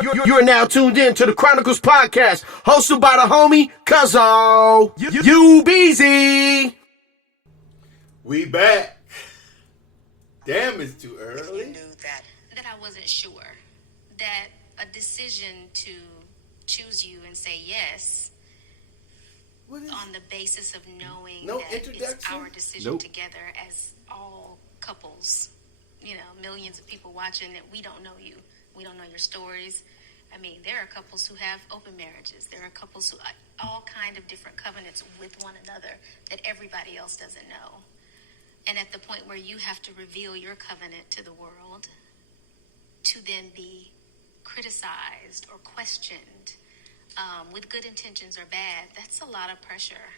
You're now tuned in to the Chronicles Podcast, hosted by the homie Cuzzo. You Beezy. We back. Damn, it's too early. You knew that I wasn't sure. That a decision to choose you and say yes on the basis of knowing that it's our decision together as all couples, you know, millions of people watching, that we don't know you. We don't know your stories. I mean, there are couples who have open marriages. There are couples who all kind of different covenants with one another that everybody else doesn't know. And at the point where you have to reveal your covenant to the world, to then be criticized or questioned with good intentions or bad, that's a lot of pressure.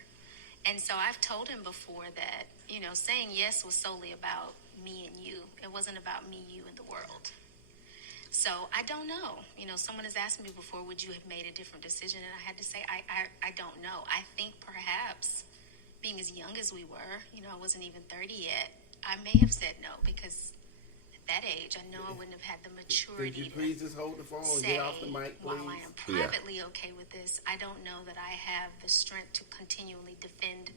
And so I've told him before that, you know, saying yes was solely about me and you. It wasn't about me, you, and the world. So I don't know. You know, someone has asked me before, would you have made a different decision? And I had to say, I don't know. I think perhaps being as young as we were, you know, I wasn't even 30 yet, I may have said no, because at that age, I know I wouldn't have had the maturity. Could you please just hold the phone and say, get off the mic, please? while I am privately okay with this, I don't know that I have the strength to continually defend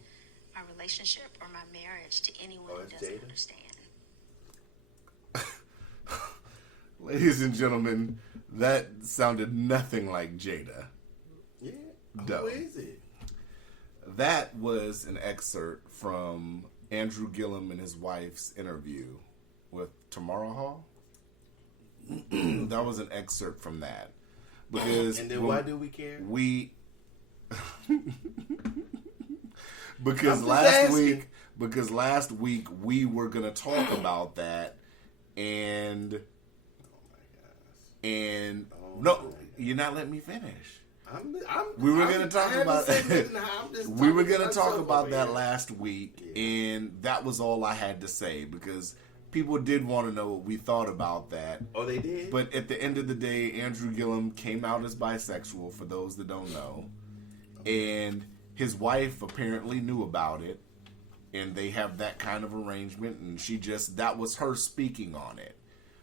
my relationship or my marriage to anyone who doesn't Jada? understand. Ladies and gentlemen, that sounded nothing like Jada. Yeah. Dope. Who is it? That was an excerpt from Andrew Gillum and his wife's interview with Tamara Hall. That was an excerpt from that. Because and then why do we care? Because last week we were gonna talk about that, and you're not letting me finish. We were gonna talk about that last week, and that was all I had to say, because people did want to know what we thought about that. Oh, they did? But at the end of the day, Andrew Gillum came out as bisexual, for those that don't know. And his wife apparently knew about it. And they have that kind of arrangement. And that was her speaking on it.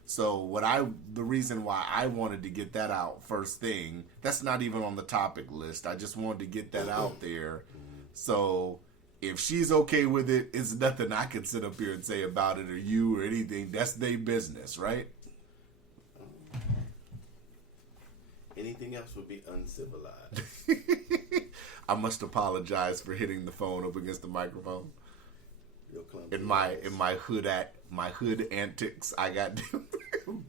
So the reason why I wanted to get that out first thing, that's not even on the topic list. I just wanted to get that out there. So if she's okay with it, it's nothing I can sit up here and say about it, or you, or anything. That's their business, right? Anything else would be uncivilized. I must apologize for hitting the phone up against the microphone. In my hood antics, I got to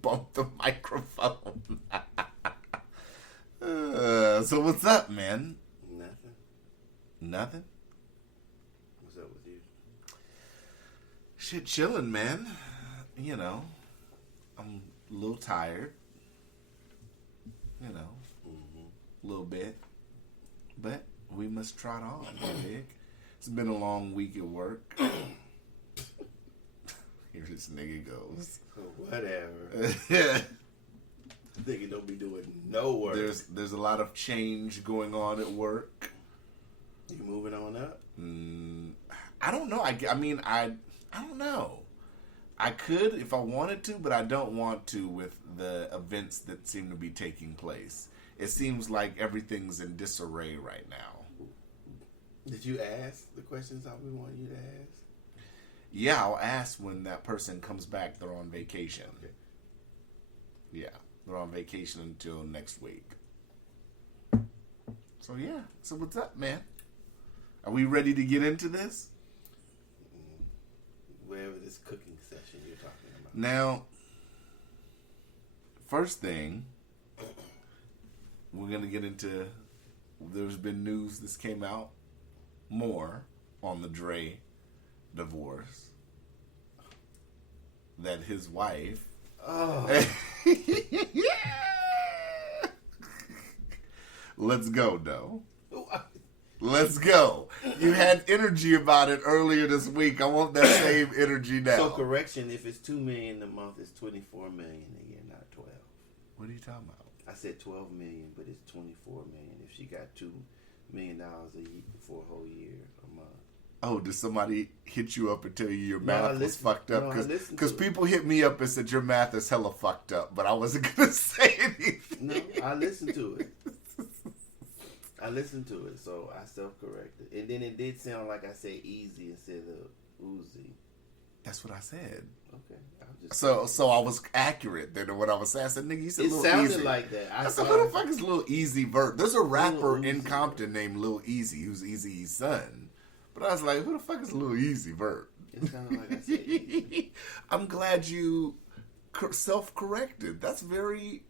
bump the microphone. So what's up, man? Nothing? What's up with you? Shit, chilling, man. You know, I'm a little tired. You know, a little bit. But we must trot on, Vic. It's been a long week at work. Here this nigga goes. Whatever. Nigga don't be doing no work. There's a lot of change going on at work. You moving on up? I don't know. I mean, I don't know. I could if I wanted to, but I don't want to with the events that seem to be taking place. It seems like everything's in disarray right now. Did you ask the questions that we want you to ask? Yeah, I'll ask when that person comes back. They're on vacation. Okay. Yeah, they're on vacation until next week. So yeah. So what's up, man? Are we ready to get into this? Wherever this cooking session you're talking about. Now, first thing, we're going to get into, there's been news this came out more on the Dre divorce, that his wife, let's go, though. Let's go. You had energy about it earlier this week. I want that same energy now. So correction, if it's $2 million a month, it's $24 million a year, not 12. What are you talking about? I said 12 million, but it's 24 million if she got $2 million a year for a whole year a month. Oh, did somebody hit you up and tell you your math was fucked up? Because people hit me up and said your math is hella fucked up, but I wasn't gonna say anything. No, I listened to it. So I self-corrected. And then it did sound like I said easy instead of Uzi. That's what I said. Okay. So I was accurate then in what I was saying. I said, nigga, you said it Lil sounded Easy. like that. I said, who the fuck is Lil Easy Vert? There's a rapper in Compton named Lil Easy who's Eazy-E's son. But I was like, who the fuck is Lil Easy Vert? It sounded like I said easy. I'm glad you self-corrected. That's very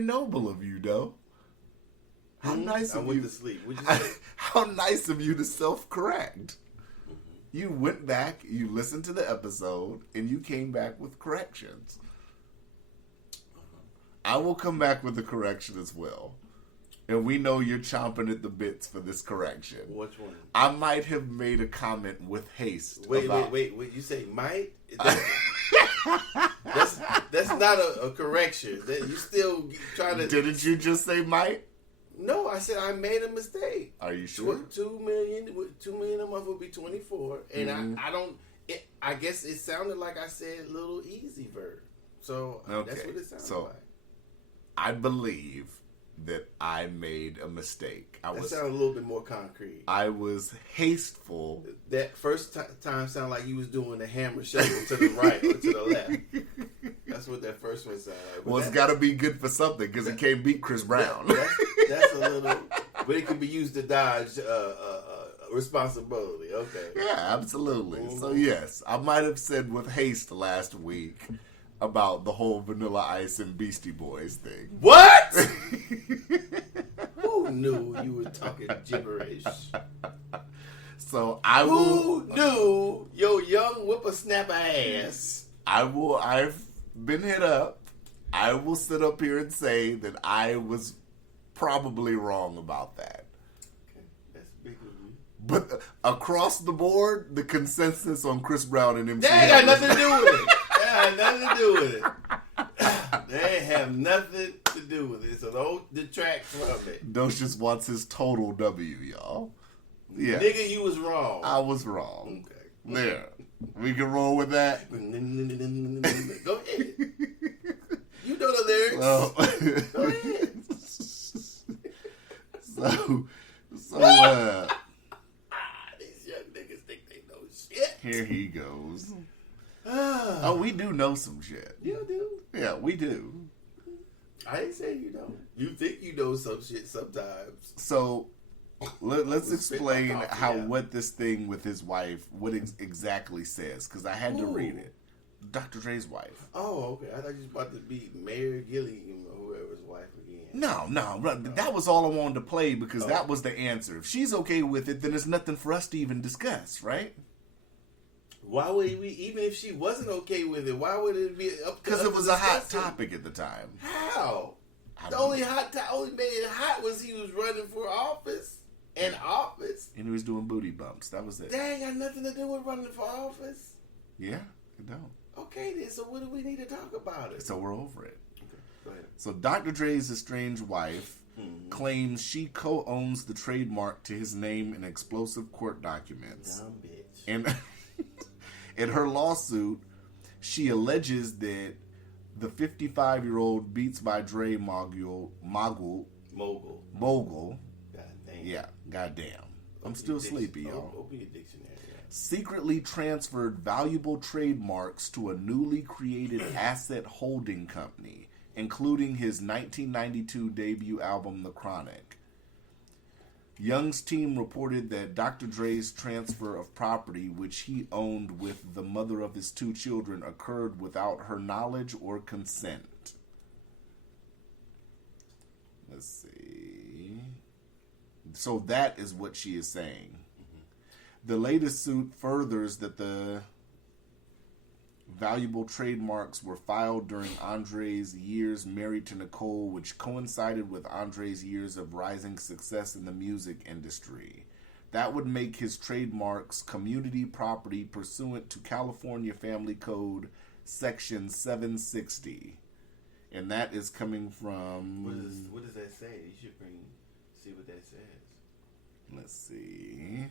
noble of you, though. How nice I of went you. to sleep. What'd you say? How nice of you to self-correct. You went back, you listened to the episode, and you came back with corrections. I will come back with the correction as well. And we know you're chomping at the bits for this correction. Which one? I might have made a comment with haste. Wait. You say might? That's not a correction. You still trying to... Didn't you just say might? No, I said I made a mistake. Are you sure? $2 million a month would be 24, and I don't. I guess it sounded like I said Little Easy Vert, so that's what it sounded like. I believe that I made a mistake. That sounded a little bit more concrete. I was hasteful. That first time sounded like you was doing the hammer shovel to the right or to the left. That's what that first one sounded like. Well, it's got to be good for something because it can't beat Chris Brown. That's a little, but it can be used to dodge responsibility. Okay. Yeah, absolutely. Mm-hmm. So yes, I might have said with haste last week about the whole Vanilla Ice and Beastie Boys thing. What? Who knew you were talking gibberish? So Who knew your young whippersnapper ass? I've been hit up. I will sit up here and say that I was probably wrong about that. Okay, that's big of you. But across the board, the consensus on Chris Brown and MC They ain't got nothing to do with it. They have nothing to do with it. So don't detract from it. Docious wants his total W, y'all. Yeah. Nigga, you was wrong. I was wrong. Okay. There. We can roll with that. Go ahead. You know the lyrics. Well, go ahead. So, these young niggas think they know shit. Here he goes. Oh, we do know some shit. You do? Yeah, we do. I ain't saying you don't. You think you know some shit sometimes. So, let's explain what this thing with his wife, what exactly says, because I had to read it. Dr. Dre's wife. Oh, okay. I thought you was about to be Mayor Gilliam or whoever's wife again. No. That was all I wanted to play because that was the answer. If she's okay with it, then there's nothing for us to even discuss, right? Why would we, even if she wasn't okay with it, why would it be up to us? Because it was a hot topic at the time. How? The only made it hot was he was running for office. And he was doing booty bumps. That was it. That ain't got nothing to do with running for office. Yeah, it don't. Okay, then. So what do we need to talk about it? So we're over it. Okay, go ahead. So Dr. Dre's estranged wife claims she co-owns the trademark to his name in explosive court documents. Dumb bitch. And in her lawsuit, she alleges that the 55-year-old Beats by Dre mogul. Yeah, goddamn. I'm still sleepy, y'all. Open your dictionary. Secretly transferred valuable trademarks to a newly created asset holding company, including his 1992 debut album, The Chronic. Young's team reported that Dr. Dre's transfer of property, which he owned with the mother of his two children, occurred without her knowledge or consent. Let's see. So that is what she is saying. The latest suit furthers that the valuable trademarks were filed during Andre's years married to Nicole, which coincided with Andre's years of rising success in the music industry. That would make his trademarks community property pursuant to California Family Code Section 760. And that is coming from... What does that say? You should see what that says. Let's see.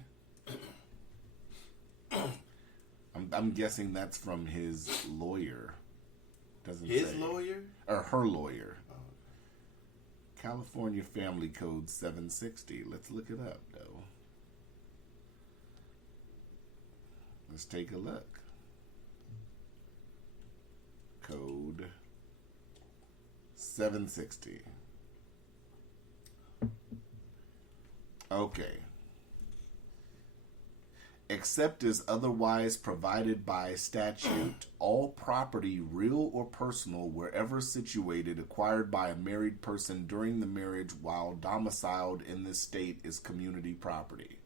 I'm guessing that's from his lawyer. Doesn't his say. Lawyer? Or her lawyer. California Family Code 760. Let's look it up, though. Let's take a look. Code 760. Okay. Except as otherwise provided by statute, all property, real or personal, wherever situated, acquired by a married person during the marriage while domiciled in this state is community property.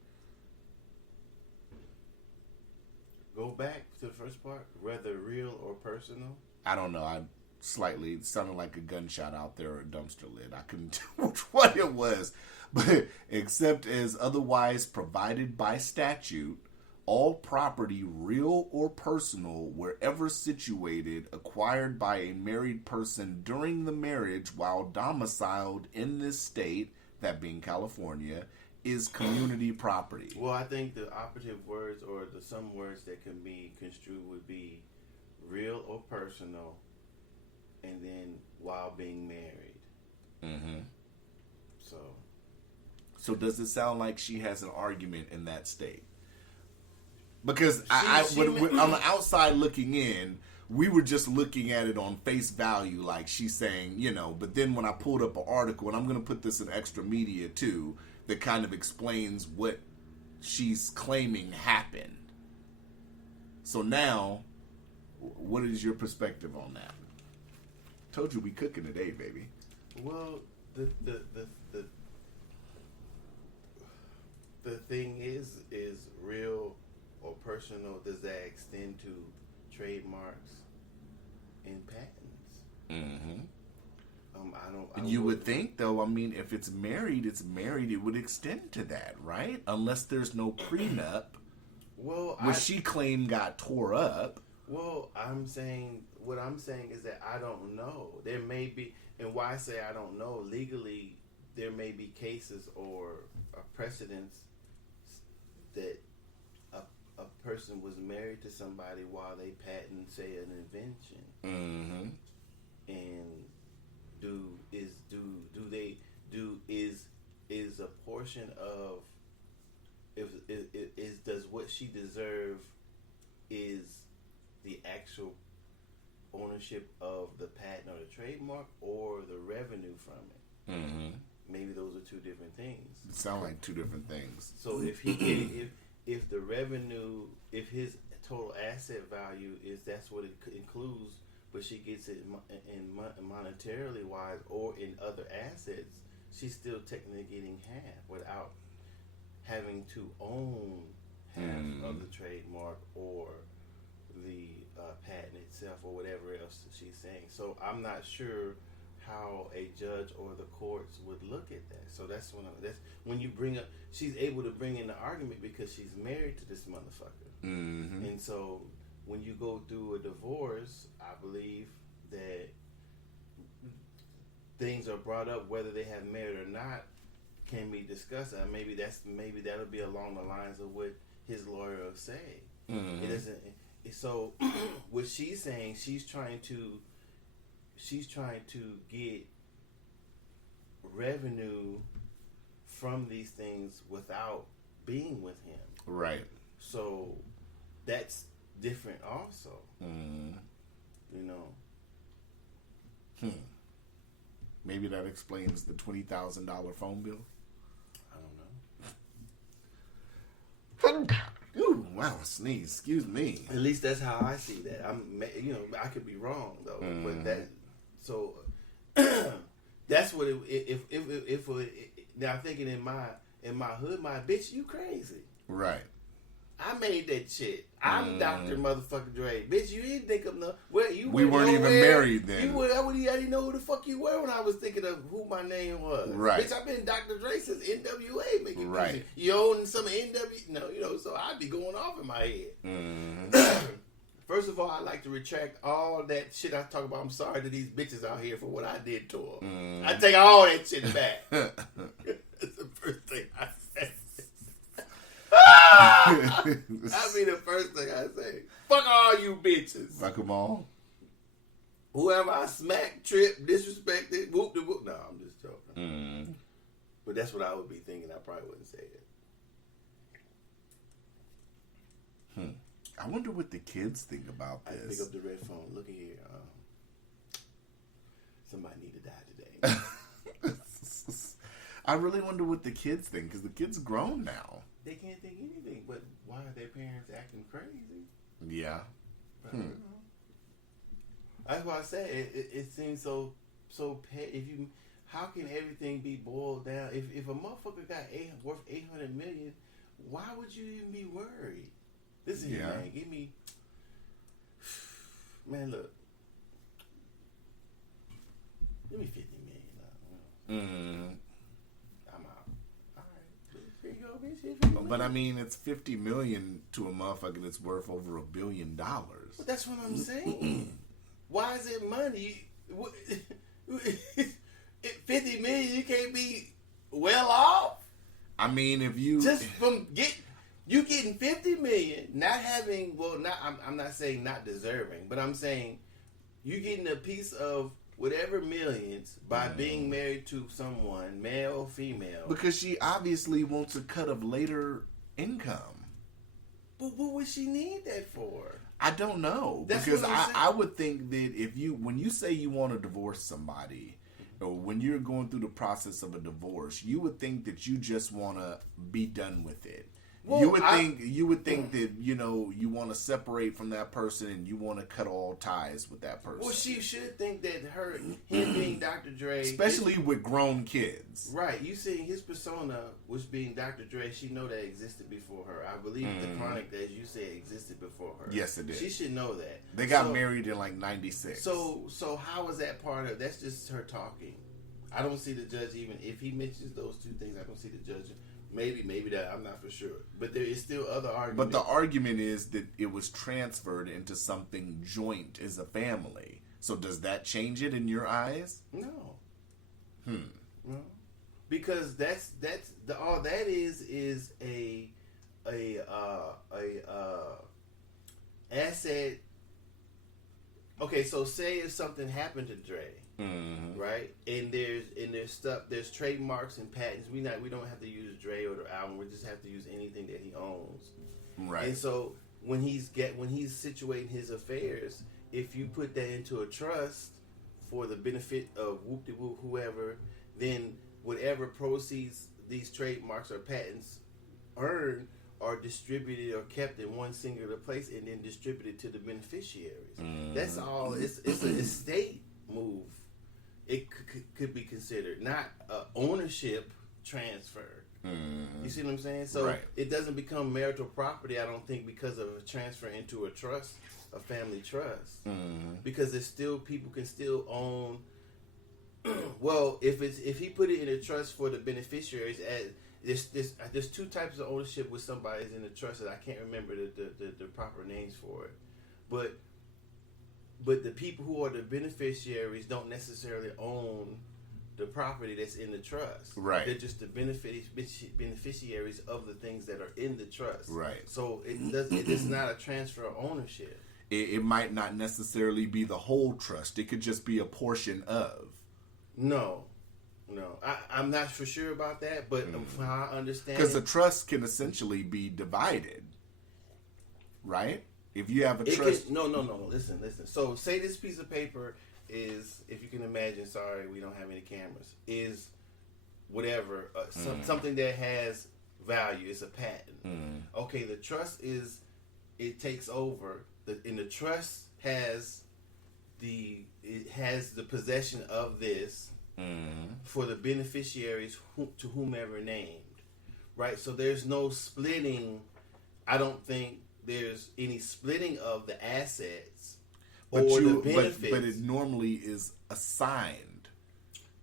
Go back to the first part, whether real or personal. I don't know. It sounded like a gunshot out there or a dumpster lid. I couldn't tell which one it was. But except as otherwise provided by statute, all property, real or personal, wherever situated, acquired by a married person during the marriage while domiciled in this state, that being California, is community property. Well, I think the operative words or some words that can be construed would be real or personal, and then while being married. Mm-hmm. So does it sound like she has an argument in that state? Because on the outside looking in, we were just looking at it on face value, like she's saying, but then when I pulled up an article, and I'm going to put this in Extra Media too, that kind of explains what she's claiming happened. So now, what is your perspective on that? Told you we cooking today, baby. Well, the thing is real or personal. Does that extend to trademarks and patents? Mm-hmm. I don't. You would think, though. I mean, if it's married, it's married. It would extend to that, right? Unless there's no prenup. Well, which she claimed got tore up. Well, what I'm saying is that I don't know. There may be, and why I say I don't know, legally, there may be cases or precedents that a person was married to somebody while they patent, say, an invention. Mm-hmm. And is a portion of does what she deserve is the actual ownership of the patent or the trademark or the revenue from it? Mm-hmm. Maybe those are two different things. It sound like two different things. So if the revenue, if his total asset value is that's what it includes, but she gets it in monetarily wise or in other assets, she's still technically getting half without having to own half of the trademark or the patent itself or whatever else that she's saying. So I'm not sure how a judge or the courts would look at that. So that's when you bring up, she's able to bring in the argument because she's married to this motherfucker. Mm-hmm. And so when you go through a divorce, I believe that things are brought up, whether they have merit or not, can be discussed. And maybe that'll be along the lines of what his lawyer will say. Mm-hmm. It doesn't. So what she's saying, she's trying to get revenue from these things without being with him. Right. So that's different also. Mm. You know. Maybe that explains the $20,000 phone bill. I don't know. Ooh, wow, sneeze. Excuse me. At least that's how I see that. I could be wrong though, but that's what if now thinking in my hood, my bitch, you crazy. Right. I made that shit. I'm Dr. Motherfucking Dre. Bitch, you didn't think of no. Where you we weren't even married then. I didn't know who the fuck you were when I was thinking of who my name was. Right. Bitch, I've been Dr. Dre since NWA making right. music. You own some NW, no, so I'd be going off in my head. Mm-hmm. First of all, I like to retract all that shit I talk about. I'm sorry to these bitches out here for what I did to them. Mm-hmm. I take all that shit back. That's the first thing I said. That'd be the first thing I say. Fuck all you bitches. Fuck them all. Whoever I smack, trip, disrespected, whoop de whoop. No, I'm just joking. But that's what I would be thinking. I probably wouldn't say it. I wonder what the kids think about this. I pick up the red phone. Look at here. Somebody need to die today. I really wonder what the kids think, because the kids grown now. They can't think anything, but why are their parents acting crazy? Yeah. That's why I said it seems so how can everything be boiled down? If a motherfucker got worth $800 million, why would you even be worried? Listen here, man. Give me, man. Look, give me $50 million. I'm out. All right, here you go, bitch. But I mean, it's $50 million to a motherfucker that's worth over $1 billion. But that's what I'm saying. Why is it money? $50 million, you can't be well off. I mean, if you just from getting $50 million, not having I'm not saying not deserving, but I'm saying you getting a piece of whatever millions by being married to someone, male or female. Because she obviously wants a cut of later income. But what would she need that for? I don't know. Because I would think that when you say you want to divorce somebody, or when you're going through the process of a divorce, you would think that you just want to be done with it. Well, you would think that, you want to separate from that person and you want to cut all ties with that person. Well, she should think that him being Dr. Dre, especially with grown kids, right? You seeing his persona was being Dr. Dre. She know that existed before her. I believe the Chronic, as you said, existed before her. Yes, it did. She should know that. They got married in like '96. So how is that part of? That's just her talking. I don't see the judge even if he mentions those two things. I don't see the judge. Maybe that, I'm not for sure. But there is still other arguments. But the argument is that it was transferred into something joint as a family. So does that change it in your eyes? No. No. Because that's all that is a asset. Okay, so say if something happened to Dre. Right, and there's stuff, there's trademarks and patents. We don't have to use Dre or the album. We just have to use anything that he owns. Right. And so when he's situating his affairs, if you put that into a trust for the benefit of whoop-de-whoop whoever, then whatever proceeds these trademarks or patents earn are distributed or kept in one singular place and then distributed to the beneficiaries. That's all. It's an estate move. It could be considered not ownership transfer. You see what I'm saying? So It doesn't become marital property, I don't think, because of a transfer into a trust, a family trust. Because there's still people can still own. Well, if he put it in a trust for the beneficiaries, there's two types of ownership with somebody's in a trust that I can't remember the proper names for it, but the people who are the beneficiaries don't necessarily own the property that's in the trust. Right. They're just the beneficiaries of the things that are in the trust. Right. So it is not a transfer of ownership. It might not necessarily be the whole trust. It could just be a portion of. No. I'm not for sure about that, but from how I understand, because the trust can essentially be divided, right? If you have a trust... No. Listen. So say this piece of paper is, if you can imagine, sorry, we don't have any cameras, is whatever, something that has value. It's a patent. Okay, the trust it takes over, and the trust has the possession of this for the beneficiaries to whomever named, right? So there's no splitting. I don't think there's any splitting of the assets or the benefits. But it normally is assigned.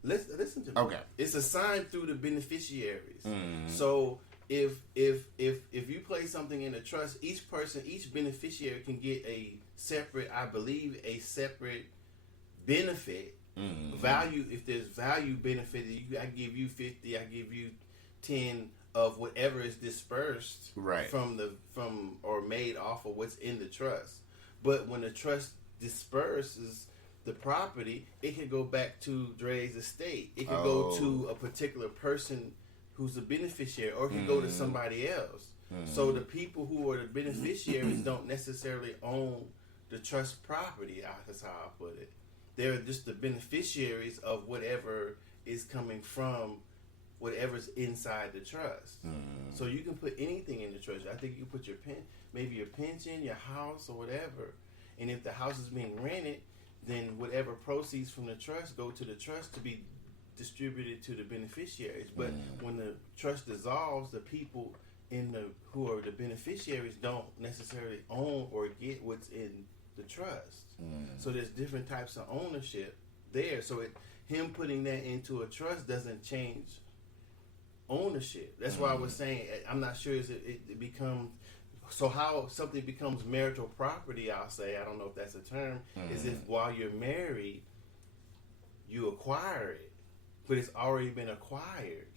Listen to me. Okay. It's assigned through the beneficiaries. So if you place something in a trust, each beneficiary can get a separate benefit. Value, if there's value benefit, I give you 50, I give you 10 of whatever is dispersed from or made off of what's in the trust. But when the trust disperses the property, it can go back to Dre's estate. It can go to a particular person who's the beneficiary, or it can go to somebody else. So the people who are the beneficiaries don't necessarily own the trust property. That's how I put it. They're just the beneficiaries of whatever is coming from whatever's inside the trust. So you can put anything in the trust. I think you can put maybe your pension, your house, or whatever. And if the house is being rented, then whatever proceeds from the trust go to the trust to be distributed to the beneficiaries. But when the trust dissolves, the people who are the beneficiaries don't necessarily own or get what's in the trust. So there's different types of ownership there. So him putting that into a trust doesn't change ownership. That's why I was saying I'm not sure it becomes. So how something becomes marital property, I'll say, I don't know if that's a term, is if while you're married, you acquire it, but it's already been acquired.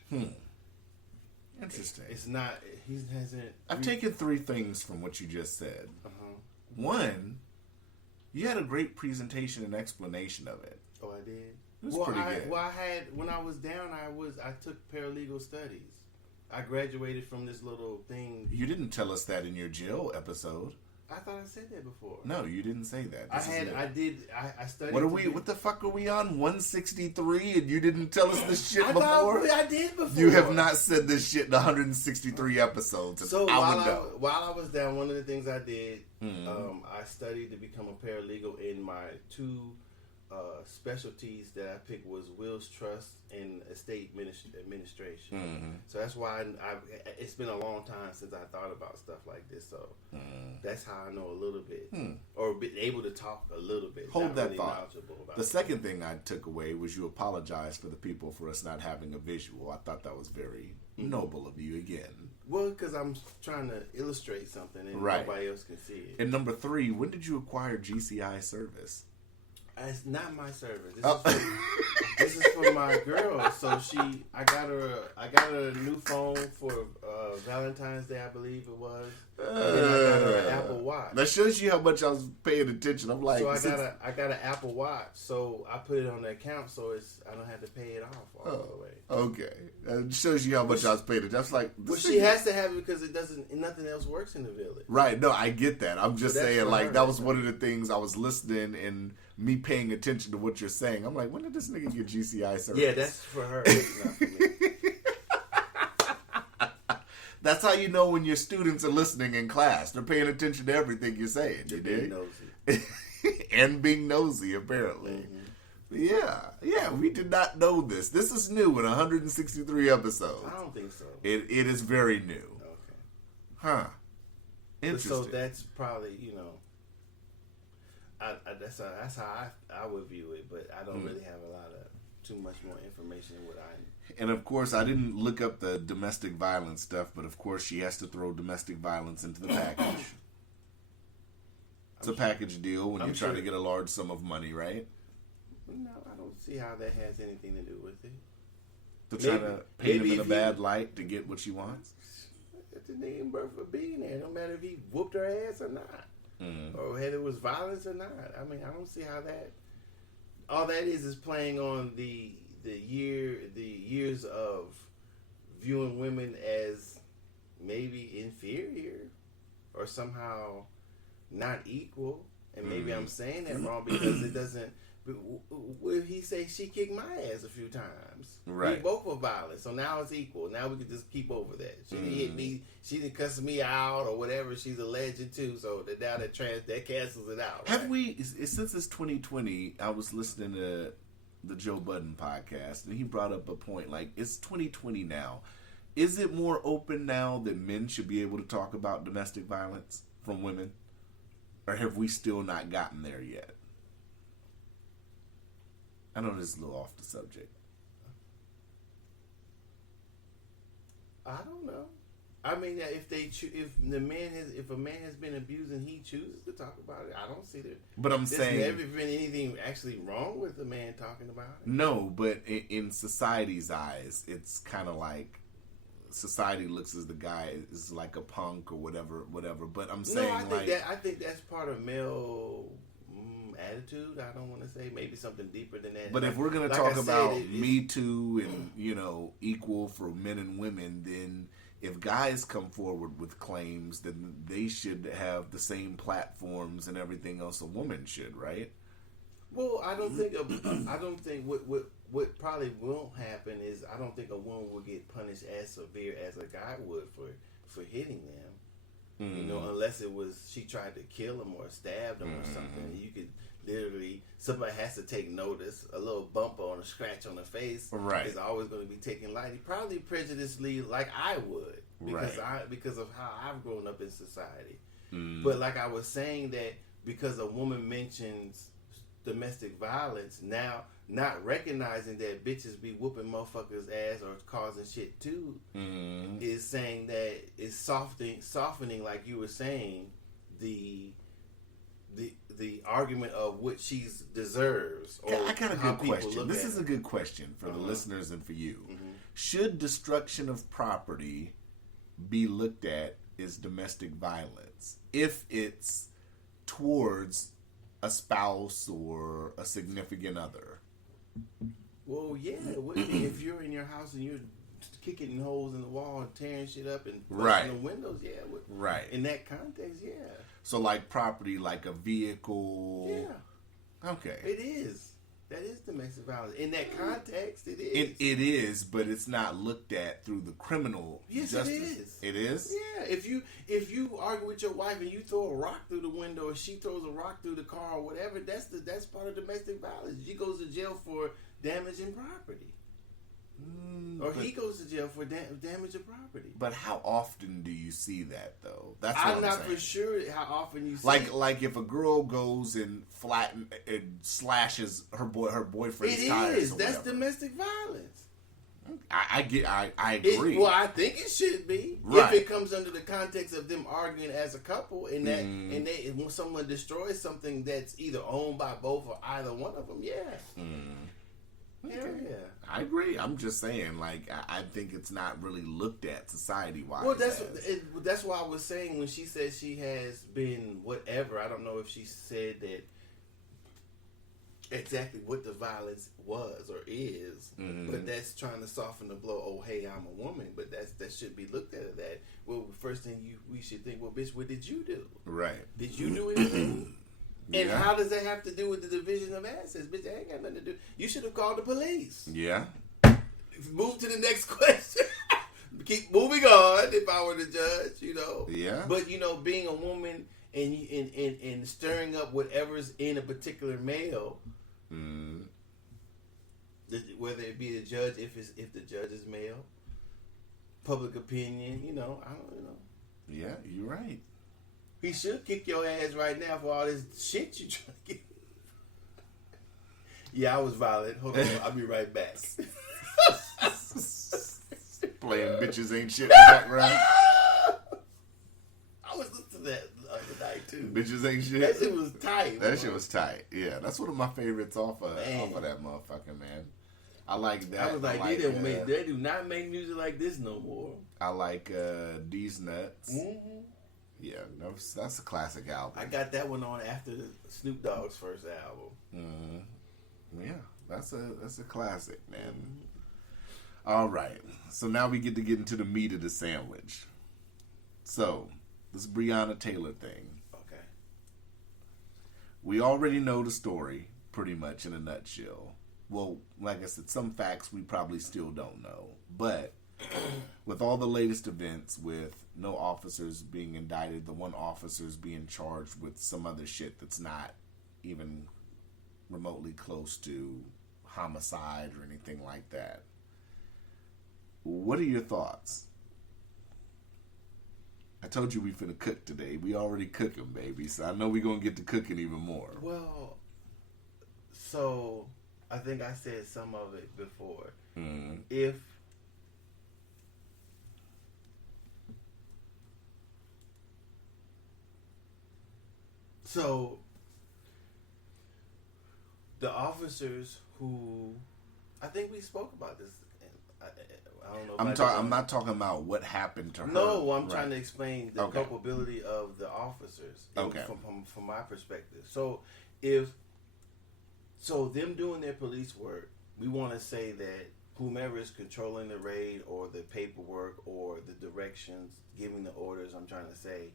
Interesting. It's not, he hasn't... I've taken 3 things from what you just said. One, you had a great presentation and explanation of it. Oh, I did? It was pretty good. Well, when I was down, I took paralegal studies. I graduated from this little thing. You didn't tell us that in your Jill episode. I thought I said that before. No, you didn't say that. I studied. What the fuck are we on? 163 and you didn't tell us this shit before? I did before. You have not said this shit in 163 episodes. So while I was down, one of the things I did, I studied to become a paralegal in my 2 specialties that I picked was wills, trust, and estate administration. So that's why it's been a long time since I thought about stuff like this. So that's how I know a little bit, or been able to talk a little bit. Hold that thought. The second thing I took away was you apologized for the people for us not having a visual. I thought that was very noble of you again. Well, because I'm trying to illustrate something and nobody else can see it. And number 3, when did you acquire GCI service? It's not my service. This is for my girl. So I got her a new phone for Valentine's Day, I believe it was. And then I got her an Apple Watch. That shows you how much I was paying attention. I'm like, so I got an Apple Watch. So I put it on the account, so I don't have to pay it off all the way. Okay, that shows you how much I was paying attention. That's like, she has to have it because nothing else works in the village. Right? No, I get that. I'm just saying, like, that was one of the things I was listening and me paying attention to what you're saying. I'm like, when did this nigga get GCI service? Yeah, that's for her. That's not for me. That's how you know when your students are listening in class. They're paying attention to everything you're saying. They're being nosy. And being nosy, apparently. Yeah, we did not know this. This is new in 163 episodes. I don't think so. It is very new. Okay. Huh. Interesting. So that's probably, that's how I would view it, but I don't really have too much more information than what I. And of course, I didn't look up the domestic violence stuff, but of course, she has to throw domestic violence into the package. It's a package deal when you're trying to get a large sum of money, right? No, I don't see how that has anything to do with it. To try to paint him in a bad light to get what she wants? It's the nigga birth for being there. No matter if he whooped her ass or not. Or whether it was violence or not. I mean, I don't see how that... All that is playing on the years of viewing women as maybe inferior or somehow not equal. And maybe I'm saying that wrong because it doesn't... What if he say she kicked my ass a few times? Right. We both were violent, so now it's equal. Now we can just keep over that. She didn't hit me, she didn't cuss me out or whatever she's alleged to. So now that cancels it out. Have right? we? Since it's 2020, I was listening to the Joe Budden podcast, and he brought up a point. Like, it's 2020 now. Is it more open now that men should be able to talk about domestic violence from women, or have we still not gotten there yet? I know this is a little off the subject. I don't know. I mean, if a man has been abused and he chooses to talk about it, I don't see that. But I'm saying there's never been anything actually wrong with a man talking about it. No, but in society's eyes, it's kind of like society looks as the guy is like a punk or whatever. But I'm saying I think that's part of male attitude. I don't want to say maybe something deeper than that. But if we're going to talk about Me Too and, you know, equal for men and women, then if guys come forward with claims, then they should have the same platforms and everything else a woman should, right? Well, I don't think what probably won't happen is I don't think a woman will get punished as severe as a guy would for hitting them. You know, unless it was she tried to kill him or stab him or something. You could literally, somebody has to take notice. A little bump on a scratch on the face is always going to be taken lightly. Probably prejudicedly, like I would, because of how I've grown up in society. But like I was saying, that because a woman mentions domestic violence, now not recognizing that bitches be whooping motherfuckers' ass or causing shit too, is saying that it's softening, like you were saying, the argument of what she deserves. Or I got a good question. This is a good question for the listeners and for you. Should destruction of property be looked at as domestic violence if it's towards a spouse or a significant other? Well, yeah, it would be if you're in your house and you're kicking holes in the wall and tearing shit up and busting the windows. Yeah, in that context, yeah. So like property, like a vehicle. Yeah. Okay. It is. That is domestic violence. In that context, it is. It is, but it's not looked at through the criminal justice. It is. It is? Yeah. If you argue with your wife and you throw a rock through the window or she throws a rock through the car or whatever, that's part of domestic violence. She goes to jail for damaging property. Or he goes to jail for damage of property. But how often do you see that, though? That's what I'm not for sure how often you see like if a girl goes and slashes her boyfriend's tires. It is. That's domestic violence. I agree. I think it should be if it comes under the context of them arguing as a couple, and that and when someone destroys something that's either owned by both or either one of them. Yeah. Okay. Yeah. I agree. I'm just saying, like, I think it's not really looked at society-wise. Well, that's why I was saying when she said she has been whatever. I don't know if she said that exactly what the violence was or is, but that's trying to soften the blow. Oh, hey, I'm a woman, but that should be looked at as that. Well, first thing we should think, well, bitch, what did you do? Right? Did you do anything? And how does that have to do with the division of assets? Bitch, that ain't got nothing to do. You should have called the police. Yeah. Move to the next question. Keep moving on if I were the judge, you know. Yeah. But, you know, being a woman and stirring up whatever's in a particular male, whether it be the judge, if the judge is male, public opinion, you know, I don't know. Yeah, you're right. He should kick your ass right now for all this shit you trying to get. Yeah, I was violent. Hold on, I'll be right back. Playing Bitches Ain't Shit in the background. I was listening to that the other night too. Bitches Ain't Shit. That shit was tight. That shit was tight. Yeah, that's one of my favorites off of that motherfucker, man. I like that. I was like, they do not make music like this no more. I like These Nuts. Yeah, that's a classic album. I got that one on after Snoop Dogg's first album. Yeah, that's a classic, man. All right, so now we get into the meat of the sandwich. So, this Breonna Taylor thing. Okay. We already know the story, pretty much in a nutshell. Well, like I said, some facts we probably still don't know. But with all the latest events, with no officers being indicted, the one officer's being charged with some other shit that's not even remotely close to homicide or anything like that. What are your thoughts? I told you we finna cook today. We already cooking, baby. So I know we gonna get to cooking even more. Well, so I think I said some of it before. If so, the officers who, I think we spoke about this. I don't know. I'm not talking about what happened to her. No, I'm trying to explain the culpability of the officers. Okay. From my perspective. So, if So them doing their police work, we want to say that whomever is controlling the raid or the paperwork or the directions, giving the orders, I'm trying to say,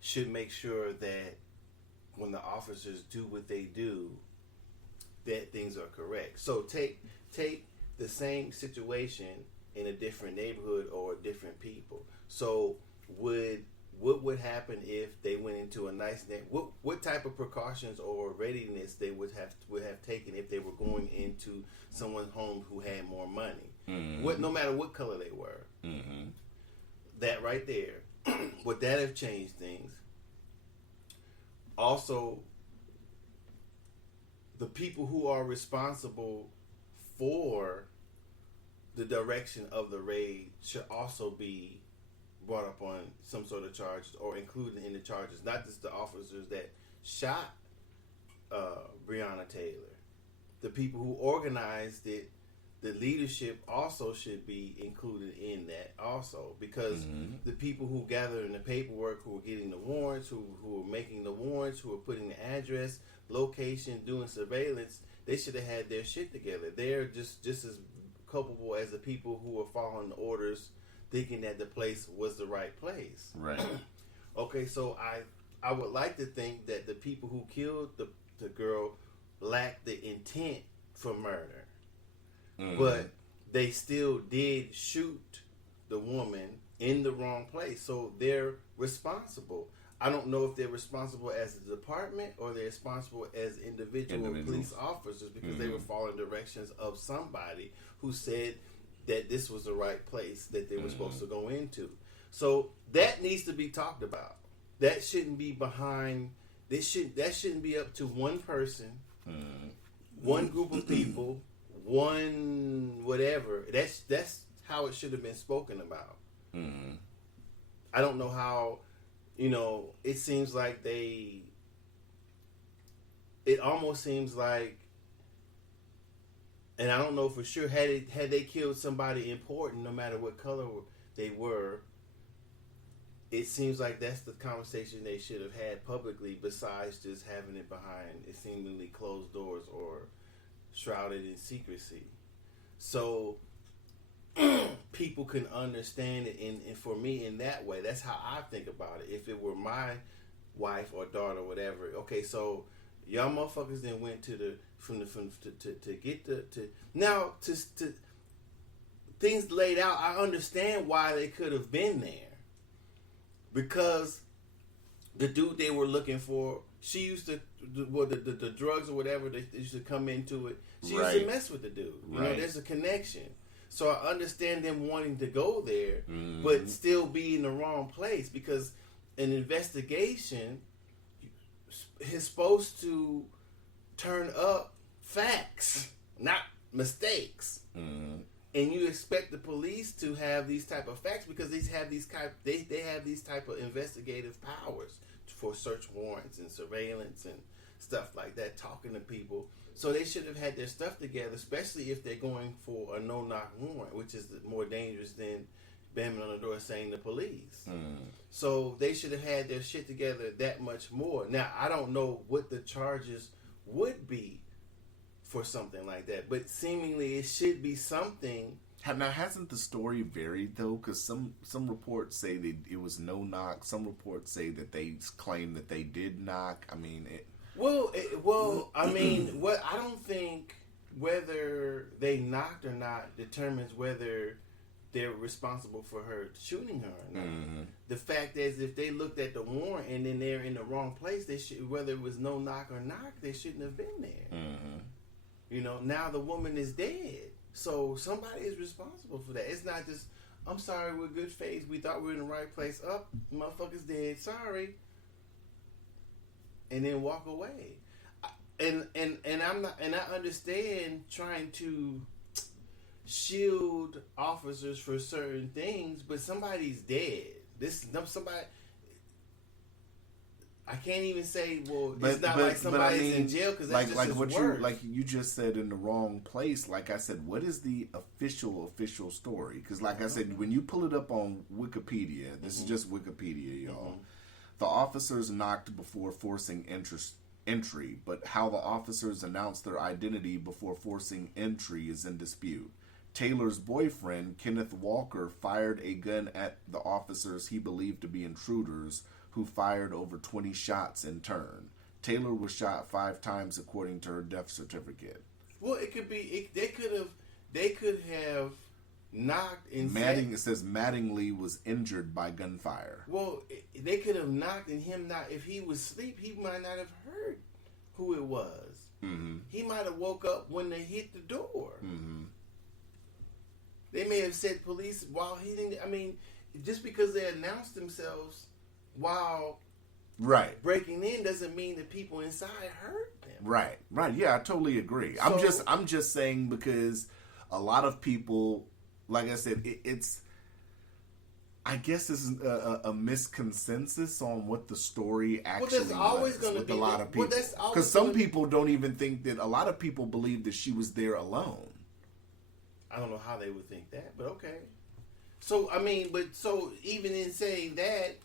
should make sure that when the officers do what they do, that things are correct. So take the same situation in a different neighborhood or different people. So what would happen if they went into a nice neighborhood? What type of precautions or readiness they would have taken if they were going into someone's home who had more money? Mm-hmm. No matter what color they were. Mm-hmm. That right there, would that have changed things? Also, the people who are responsible for the direction of the raid should also be brought up on some sort of charges or included in the charges, not just the officers that shot Breonna Taylor. The people who organized it, the leadership also should be included in that also, because the people who gather in the paperwork, who are getting the warrants, who are making the warrants, who are putting the address, location, doing surveillance, they should have had their shit together. They're just as culpable as the people who are following the orders, thinking that the place was the right place. Right. Okay, so I would like to think that the people who killed the girl lacked the intent for murder. But they still did shoot the woman in the wrong place. So they're responsible. I don't know if they're responsible as a department or they're responsible as individual police officers, because they were following directions of somebody who said that this was the right place that they were supposed to go into. So that needs to be talked about. That shouldn't be behind. That shouldn't be up to one person, one group of people, one whatever. That's how it should have been spoken about. I don't know how. It seems like it almost seems like, and I don't know for sure, had they killed somebody important, no matter what color they were, it seems like that's the conversation they should have had publicly, besides just having it behind seemingly closed doors or shrouded in secrecy. So people can understand it, and for me, in that way, that's how I think about it. If it were my wife or daughter or whatever, okay, so y'all motherfuckers then went to things laid out. I understand why they could have been there, because the dude they were looking for, she used to, the drugs or whatever, they used to come into it. She used to mess with the dude. There's a connection. So I understand them wanting to go there, but still be in the wrong place, because an investigation is supposed to turn up facts, not mistakes. And you expect the police to have these type of facts because they have these type of investigative powers for search warrants and surveillance and stuff like that, talking to people. So they should have had their stuff together, especially if they're going for a no-knock warrant, which is more dangerous than banging on the door saying the police. So they should have had their shit together that much more. Now, I don't know what the charges would be for something like that, but seemingly it should be something. Now, hasn't the story varied, though? Because some reports say that it was no knock. Some reports say that they claim that they did knock. I mean, I don't think whether they knocked or not determines whether they're responsible for her shooting her or not. The fact is, if they looked at the warrant and then they're in the wrong place, they should, whether it was no knock or knock, they shouldn't have been there. Now the woman is dead. So somebody is responsible for that. It's not just, I'm sorry, we're good faith, we thought we were in the right place. Motherfucker's dead, sorry. And then walk away. And I'm not, and I understand trying to shield officers for certain things, but somebody's dead. Somebody, I can't even say, well, it's not like somebody's in jail, because that's just what you just said, in the wrong place. Like I said, what is the official story? Because like I said, when you pull it up on Wikipedia, this is just Wikipedia, y'all. The officers knocked before forcing entry, but how the officers announced their identity before forcing entry is in dispute. Taylor's boyfriend, Kenneth Walker, fired a gun at the officers he believed to be intruders, who fired over 20 shots in turn. Taylor was shot 5 times according to her death certificate. Well, it could be. They could have knocked and It says Mattingly was injured by gunfire. Well, they could have knocked and him not. If he was asleep, he might not have heard who it was. Mm-hmm. He might have woke up when they hit the door. Mm-hmm. They may have said police while he didn't. I mean, just because they announced themselves while breaking in doesn't mean that people inside heard them. Right. Yeah, I totally agree. So, I'm just saying, because a lot of people, like I said, it's. I guess this is a misconsensus on what the story actually was. Always going to be a lot of people. Because some people don't even think that. A lot of people believe that she was there alone. I don't know how they would think that, but okay. So, I mean, so even in saying that,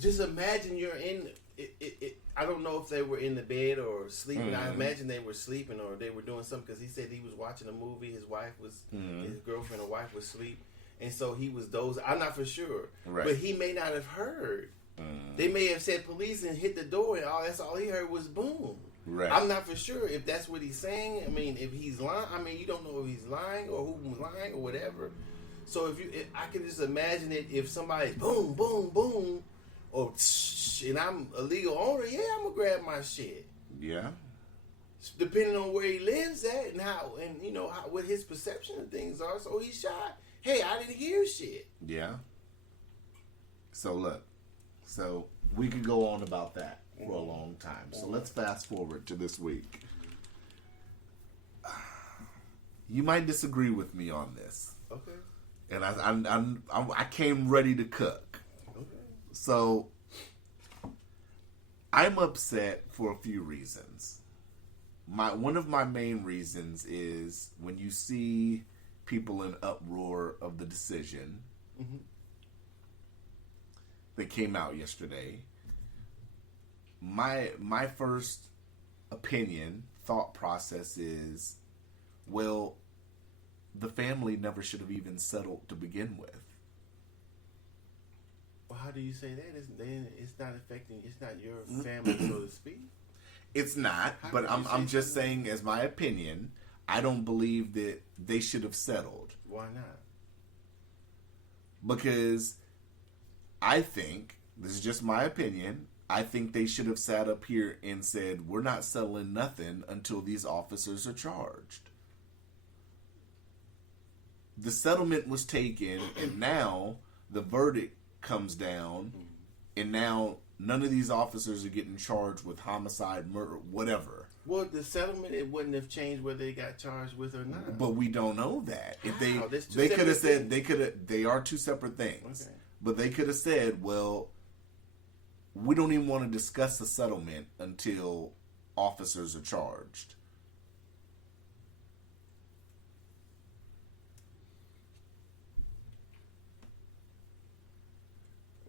just imagine you're in it. I don't know if they were in the bed or sleeping. Mm-hmm. I imagine they were sleeping or they were doing something, because he said he was watching a movie. His wife was, his girlfriend or wife was asleep. And so he was dozing. I'm not for sure. Right. But he may not have heard. They may have said police and hit the door, and that's all he heard was boom. Right. I'm not for sure if that's what he's saying. I mean, if he's lying, you don't know if he's lying or who's lying or whatever. So I can just imagine it if somebody's boom, boom, boom, or and I'm a legal owner, yeah, I'm gonna grab my shit. Yeah. Depending on where he lives at and how, and what his perception of things are. So he shot. Hey, I didn't hear shit. Yeah. So look, we could go on about that for a long time. So let's fast forward to this week. You might disagree with me on this. Okay. And I came ready to cook. Okay. So I'm upset for a few reasons. One of my main reasons is when you see people in uproar of the decision that came out yesterday. My first thought process is, well, the family never should have even settled to begin with. Well, how do you say that? It's not affecting. It's not your family, so to speak. It's not. But I'm just saying, as my opinion, I don't believe that they should have settled. Why not? Because I think, this is just my opinion, I think they should have sat up here and said, we're not settling nothing until these officers are charged. The settlement was taken, and now the verdict comes down, and now none of these officers are getting charged with homicide, murder, whatever. Well, the settlement, it wouldn't have changed whether they got charged with or not. But we don't know that. If they could have said, they are two separate things. Okay. But they could have said, well, we don't even want to discuss the settlement until officers are charged.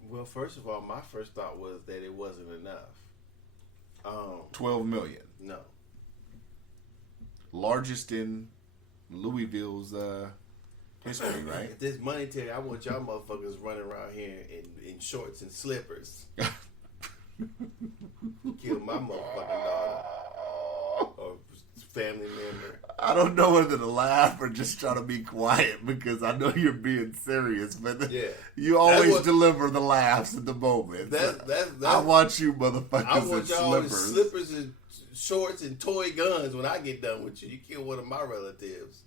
Well, first of all, my first thought was that it wasn't enough. 12 million. No. Largest in Louisville's history, right? If this monetary, I want y'all motherfuckers running around here in shorts and slippers. Kill my motherfucking daughter or family member. I don't know whether to laugh or just try to be quiet, because I know you're being serious, but you always deliver the laughs at the moment. I want you motherfuckers in slippers. Slippers and shorts and toy guns when I get done with you. You kill one of my relatives.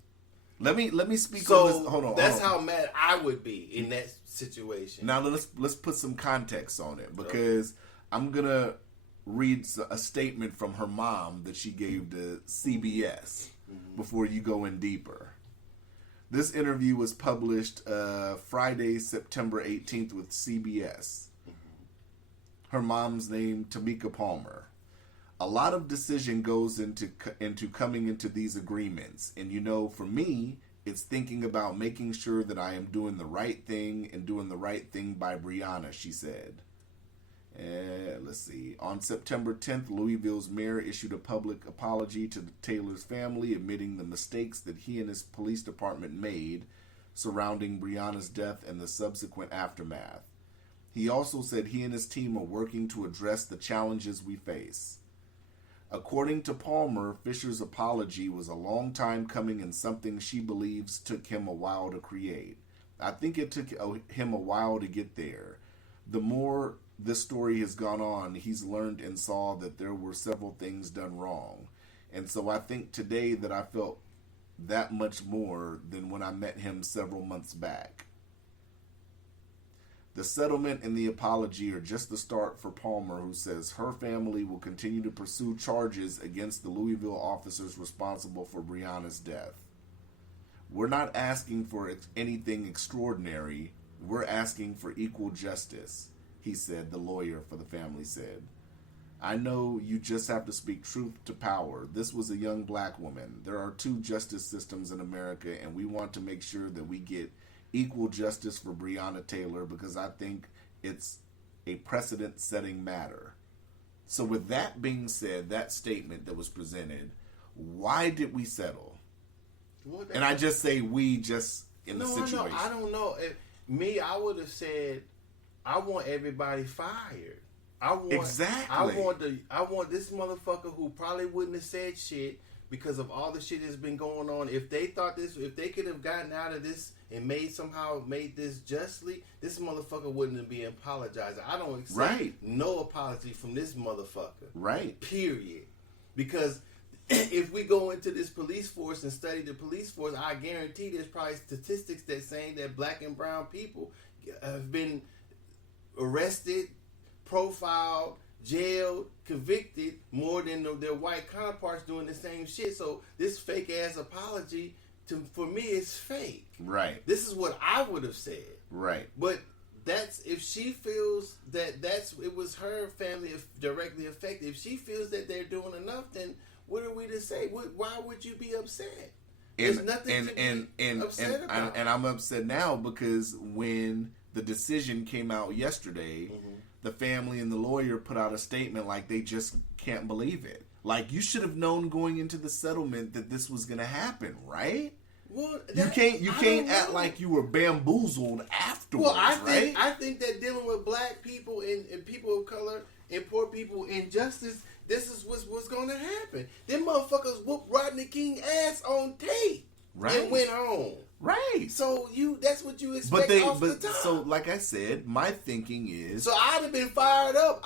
Let me speak on this. Hold on. That's how mad I would be in that situation. Now let's put some context on it, because I'm gonna read a statement from her mom that she gave to CBS before you go in deeper. This interview was published Friday, September 18th with CBS. Her mom's name, Tamika Palmer. A lot of decision goes into coming into these agreements. And for me, it's thinking about making sure that I am doing the right thing and doing the right thing by Brianna, she said. Let's see. On September 10th, Louisville's mayor issued a public apology to Taylor's family, admitting the mistakes that he and his police department made surrounding Breonna's death and the subsequent aftermath. He also said he and his team are working to address the challenges we face. According to Palmer, Fisher's apology was a long time coming and something she believes took him a while to create. I think it took him a while to get there. The more this story has gone on, he's learned and saw that there were several things done wrong. And so I think today that I felt that much more than when I met him several months back. The settlement and the apology are just the start for Palmer, who says her family will continue to pursue charges against the Louisville officers responsible for Breonna's death. We're not asking for anything extraordinary. We're asking for equal justice, he said, the lawyer for the family said. I know you just have to speak truth to power. This was a young black woman. There are two justice systems in America, and we want to make sure that we get equal justice for Breonna Taylor because I think it's a precedent-setting matter. So with that being said, that statement that was presented, why did we settle? Well, and I just say we just in the situation. I don't know. I would have said, I want everybody fired. Exactly. I want this motherfucker who probably wouldn't have said shit because of all the shit that's been going on. If they could have gotten out of this and made this justly, this motherfucker wouldn't be apologizing. I don't accept no apology from this motherfucker. Right. Period. Because if we go into this police force and study the police force, I guarantee there's probably statistics that saying that black and brown people have been arrested, profiled, jailed, convicted more than their white counterparts doing the same shit. So this fake ass apology for me is fake. Right. This is what I would have said. Right. But that's if she feels that it was her family directly affected. If she feels that they're doing enough, then what are we to say? Why would you be upset? There's nothing to be upset about. And I'm upset now because when the decision came out yesterday, the family and the lawyer put out a statement like they just can't believe it. Like, you should have known going into the settlement that this was going to happen, right? Well, you can't act like you were bamboozled afterwards. Well, I think that dealing with black people and people of color and poor people injustice, this is what's going to happen. Them motherfuckers whooped Rodney King ass on tape and went home. Right. So that's what you expect off the top. So like I said, my thinking is, so I'd have been fired up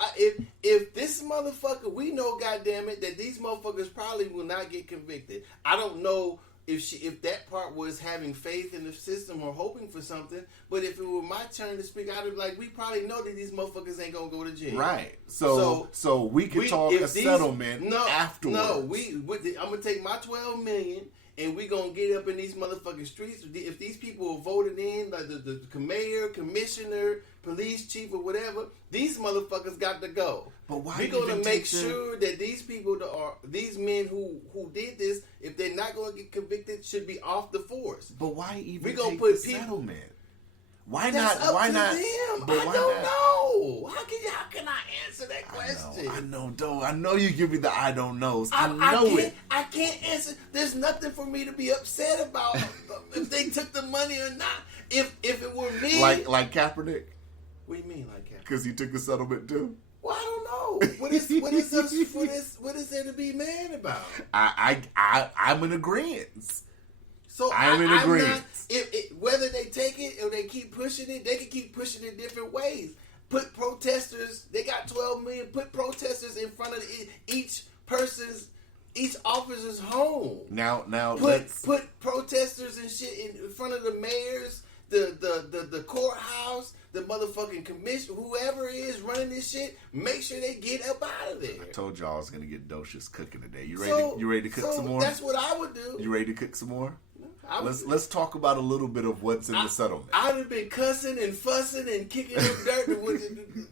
if this motherfucker, we know, goddamn it, that these motherfuckers probably will not get convicted. I don't know if that part was having faith in the system or hoping for something, but if it were my turn to speak, I'd be like, we probably know that these motherfuckers ain't gonna go to jail. Right. So we could talk a settlement afterwards. No, I'm gonna take my $12 million. And we gonna get up in these motherfucking streets. If these people are voted in, like the mayor, commissioner, police chief, or whatever, these motherfuckers got to go. But why? We're gonna make sure that these people these men who did this, if they're not gonna get convicted, should be off the force. But why even take the settlement? Why not? Why not? But I don't know. How can I answer that question? I know you give me the I don't knows. I know it. I can't answer. There's nothing for me to be upset about if they took the money or not. If it were me, like Kaepernick. What do you mean, like Kaepernick? Because he took the settlement too. Well, I don't know. What is there to be mad about? I'm in agreement. So I'm in agreement. Whether they take it or they keep pushing it, they can keep pushing it different ways. Put protesters. They got 12 million. Put protesters in front of each officer's home. Now put protesters and shit in front of the mayors, the courthouse, the motherfucking commission, whoever is running this shit. Make sure they get up out of there. I told y'all I was gonna get Docious cooking today. You ready to cook some more? That's what I would do. You ready to cook some more? Let's talk about a little bit of what's in the settlement. I'd have been cussing and fussing and kicking up dirt.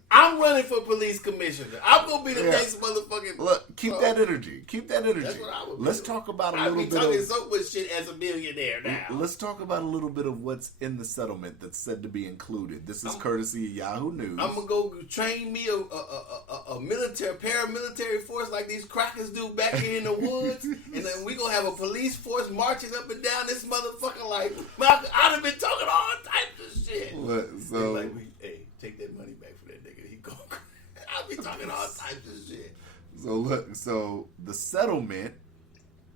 I'm running for police commissioner. I'm gonna be the next motherfucking. Look, keep that energy. Keep that energy. That's what I would Let's do. talk about a I'd little be bit talking of so much shit as a millionaire now. Let's talk about a little bit of what's in the settlement that's said to be included. This is courtesy of Yahoo News. I'm gonna go train me a military paramilitary force like these crackers do back here in the woods, and then we gonna have a police force marching up and down this motherfucker like Malcolm. I'd have been talking all types of shit. So like, hey, take that money back for that nigga. He gone. I'll be talking all types of shit. So the settlement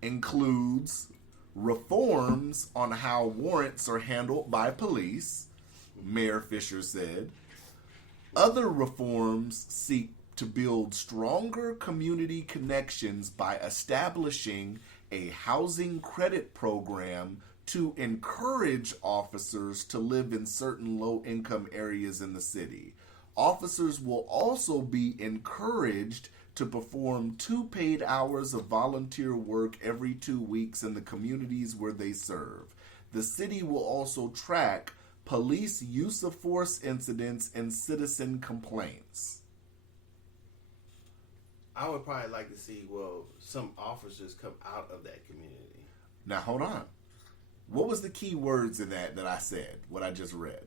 includes reforms on how warrants are handled by police, Mayor Fisher said. Other reforms seek to build stronger community connections by establishing a housing credit program to encourage officers to live in certain low-income areas in the city. Officers will also be encouraged to perform 2 paid hours of volunteer work every 2 weeks in the communities where they serve. The city will also track police use of force incidents and citizen complaints. I would probably like to see, some officers come out of that community. Now, hold on. What was the key words in that I said, what I just read?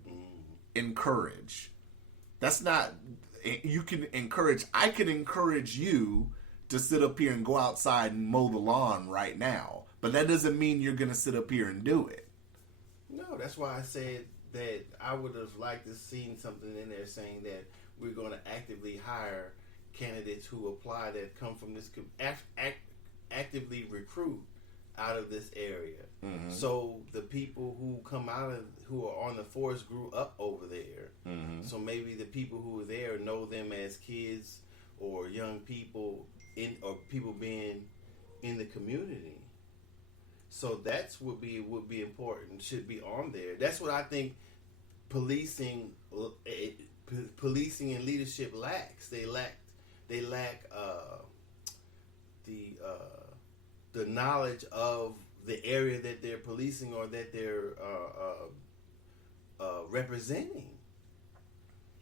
Encourage. That's not, you can encourage, I can encourage you to sit up here and go outside and mow the lawn right now. But that doesn't mean you're going to sit up here and do it. No, that's why I said that I would have liked to seen something in there saying that we're going to actively hire candidates who apply that come from this, actively recruit out of this area. Mm-hmm. So the people who come who are on the force grew up over there. Mm-hmm. So maybe the people who are there know them as kids or young people or people being in the community. So that's would be important, should be on there. That's what I think policing and leadership lacks. They lack the knowledge of the area that they're policing or that they're representing.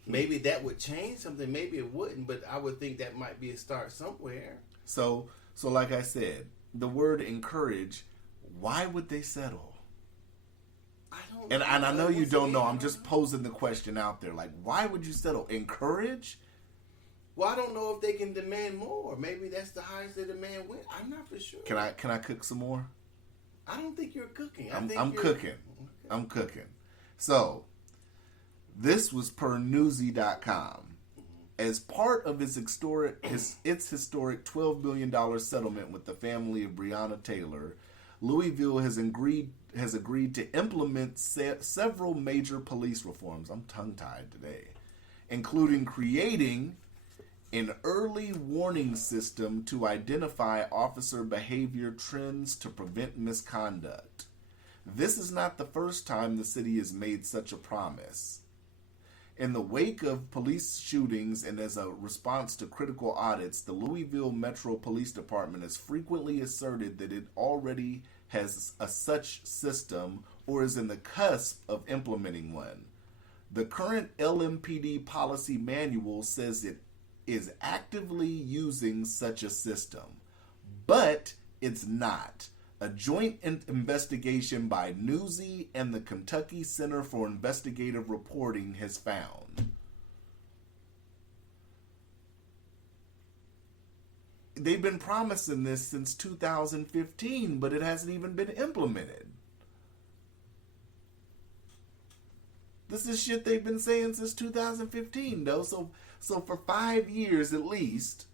Maybe that would change something. Maybe it wouldn't, but I would think that might be a start somewhere. So like I said, the word encourage. Why would they settle? I don't. And I know you don't know. I'm just posing the question out there. Like, why would you settle? Encourage? Well, I don't know if they can demand more. Maybe that's the highest the demand went. I'm not for sure. Can I cook some more? I don't think you're cooking. I'm cooking. Okay. I'm cooking. So, this was per Newsy.com. As part of its historic $12 billion settlement with the family of Breonna Taylor, Louisville has agreed to implement several major police reforms. I'm tongue-tied today, including creating an early warning system to identify officer behavior trends to prevent misconduct. This is not the first time the city has made such a promise. In the wake of police shootings and as a response to critical audits, the Louisville Metro Police Department has frequently asserted that it already has such system or is in the cusp of implementing one. The current LMPD policy manual says it is actively using such a system, but it's not. A joint investigation by Newsy and the Kentucky Center for Investigative Reporting has found. They've been promising this since 2015, but it hasn't even been implemented. This is shit they've been saying since 2015, though. So for 5 years at least,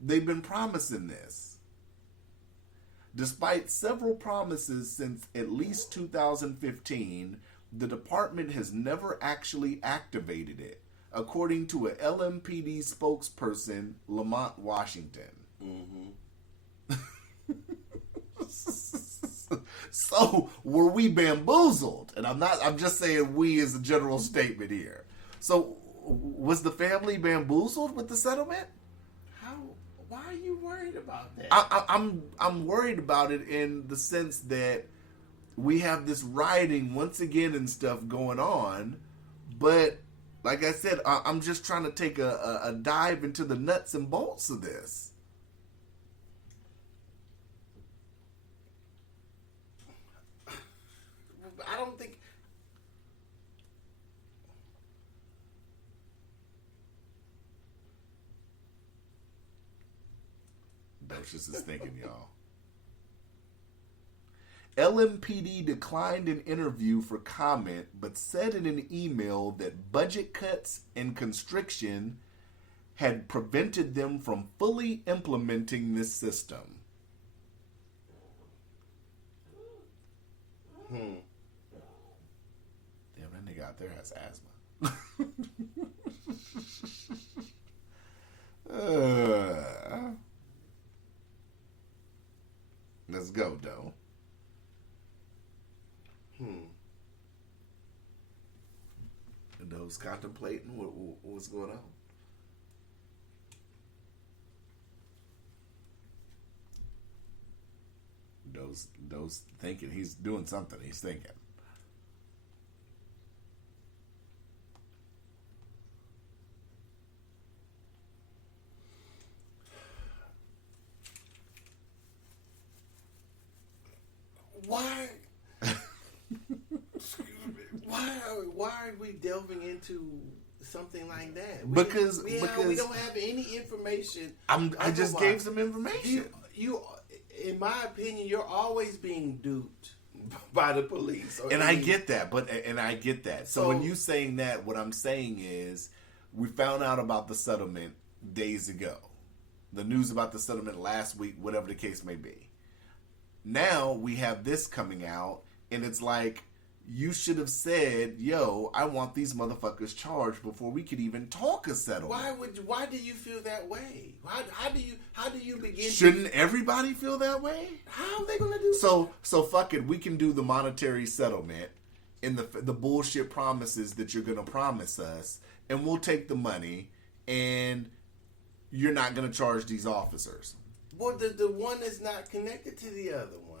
they've been promising this. Despite several promises since at least 2015, the department has never actually activated it, according to a LMPD spokesperson, Lamont Washington. Mm-hmm. So, were we bamboozled? And I'm just saying we as a general statement here. So, was the family bamboozled with the settlement? Why are you worried about that? I'm worried about it in the sense that we have this rioting once again and stuff going on, but like I said, I'm just trying to take a dive into the nuts and bolts of this. I don't think. Docious is thinking, y'all. LMPD declined an interview for comment, but said in an email that budget cuts and constriction had prevented them from fully implementing this system. Damn, that nigga out there has asthma. Let's go, though. Those contemplating what's going on. Those thinking he's doing something. He's thinking. Why? Why are we delving into something like that? Because we don't have any information. I just gave some information. You, in my opinion, you're always being duped by the police. And I get that. So when you saying that, what I'm saying is, we found out about the settlement days ago. The news about the settlement last week, whatever the case may be. Now we have this coming out, and it's like, you should have said, yo, I want these motherfuckers charged before we could even talk a settlement. Why do you feel that way? How do you begin? Shouldn't everybody feel that way? How are they gonna do so fuck it, we can do the monetary settlement and the bullshit promises that you're gonna promise us, and we'll take the money, and you're not gonna charge these officers. Well, the one that's not connected to the other one.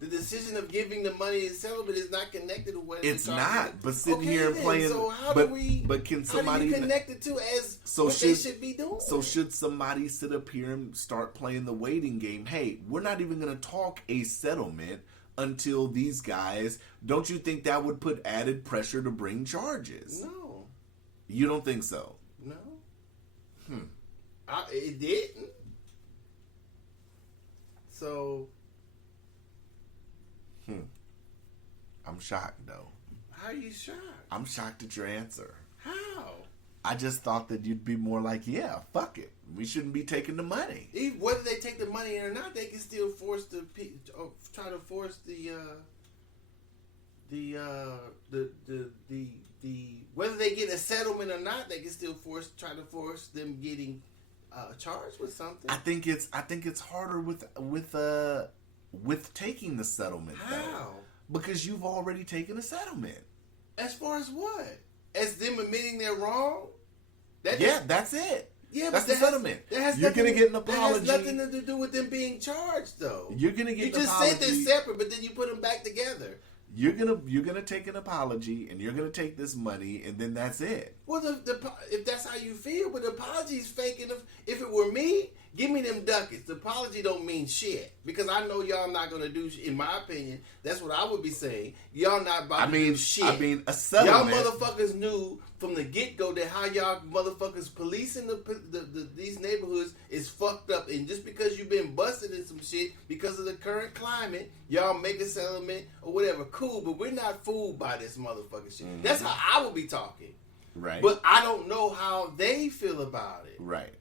The decision of giving the money in settlement is not connected to what it's not. But sitting here and playing. So how but, do we? But can somebody how do you connect it to as what they should be doing? So should somebody sit up here and start playing the waiting game? Hey, we're not even going to talk a settlement until these guys. Don't you think that would put added pressure to bring charges? No. You don't think so? No. It didn't. So. I'm shocked, though. How are you shocked? I'm shocked at your answer. How? I just thought that you'd be more like, yeah, fuck it. We shouldn't be taking the money. Whether they take the money or not, they can still force try to force whether they get a settlement or not, they can still try to force them getting charged with something. I think it's harder with taking the settlement. How? Though, because you've already taken a settlement. As far as what? As them admitting they're wrong? That's it. Yeah, that's but the settlement. You're going to get an apology. That has nothing to do with them being charged, though. You're going to get an apology. You just said they're separate, but then you put them back together. You're gonna take an apology, and you're gonna take this money, and then that's it. Well, if that's how you feel, but the apology's fake. And if it were me, give me them ducats. The apology don't mean shit, because I know y'all not gonna do. In my opinion, that's what I would be saying. Y'all not about to do shit. I mean, a settlement. Y'all motherfuckers knew from the get go that how y'all motherfuckers policing these neighborhoods is fucked up, and just because you've been busted in some shit because of the current climate, y'all make a settlement or whatever. Cool, but we're not fooled by this motherfucking shit. Mm-hmm. That's how I would be talking. Right. But I don't know how they feel about it. Right.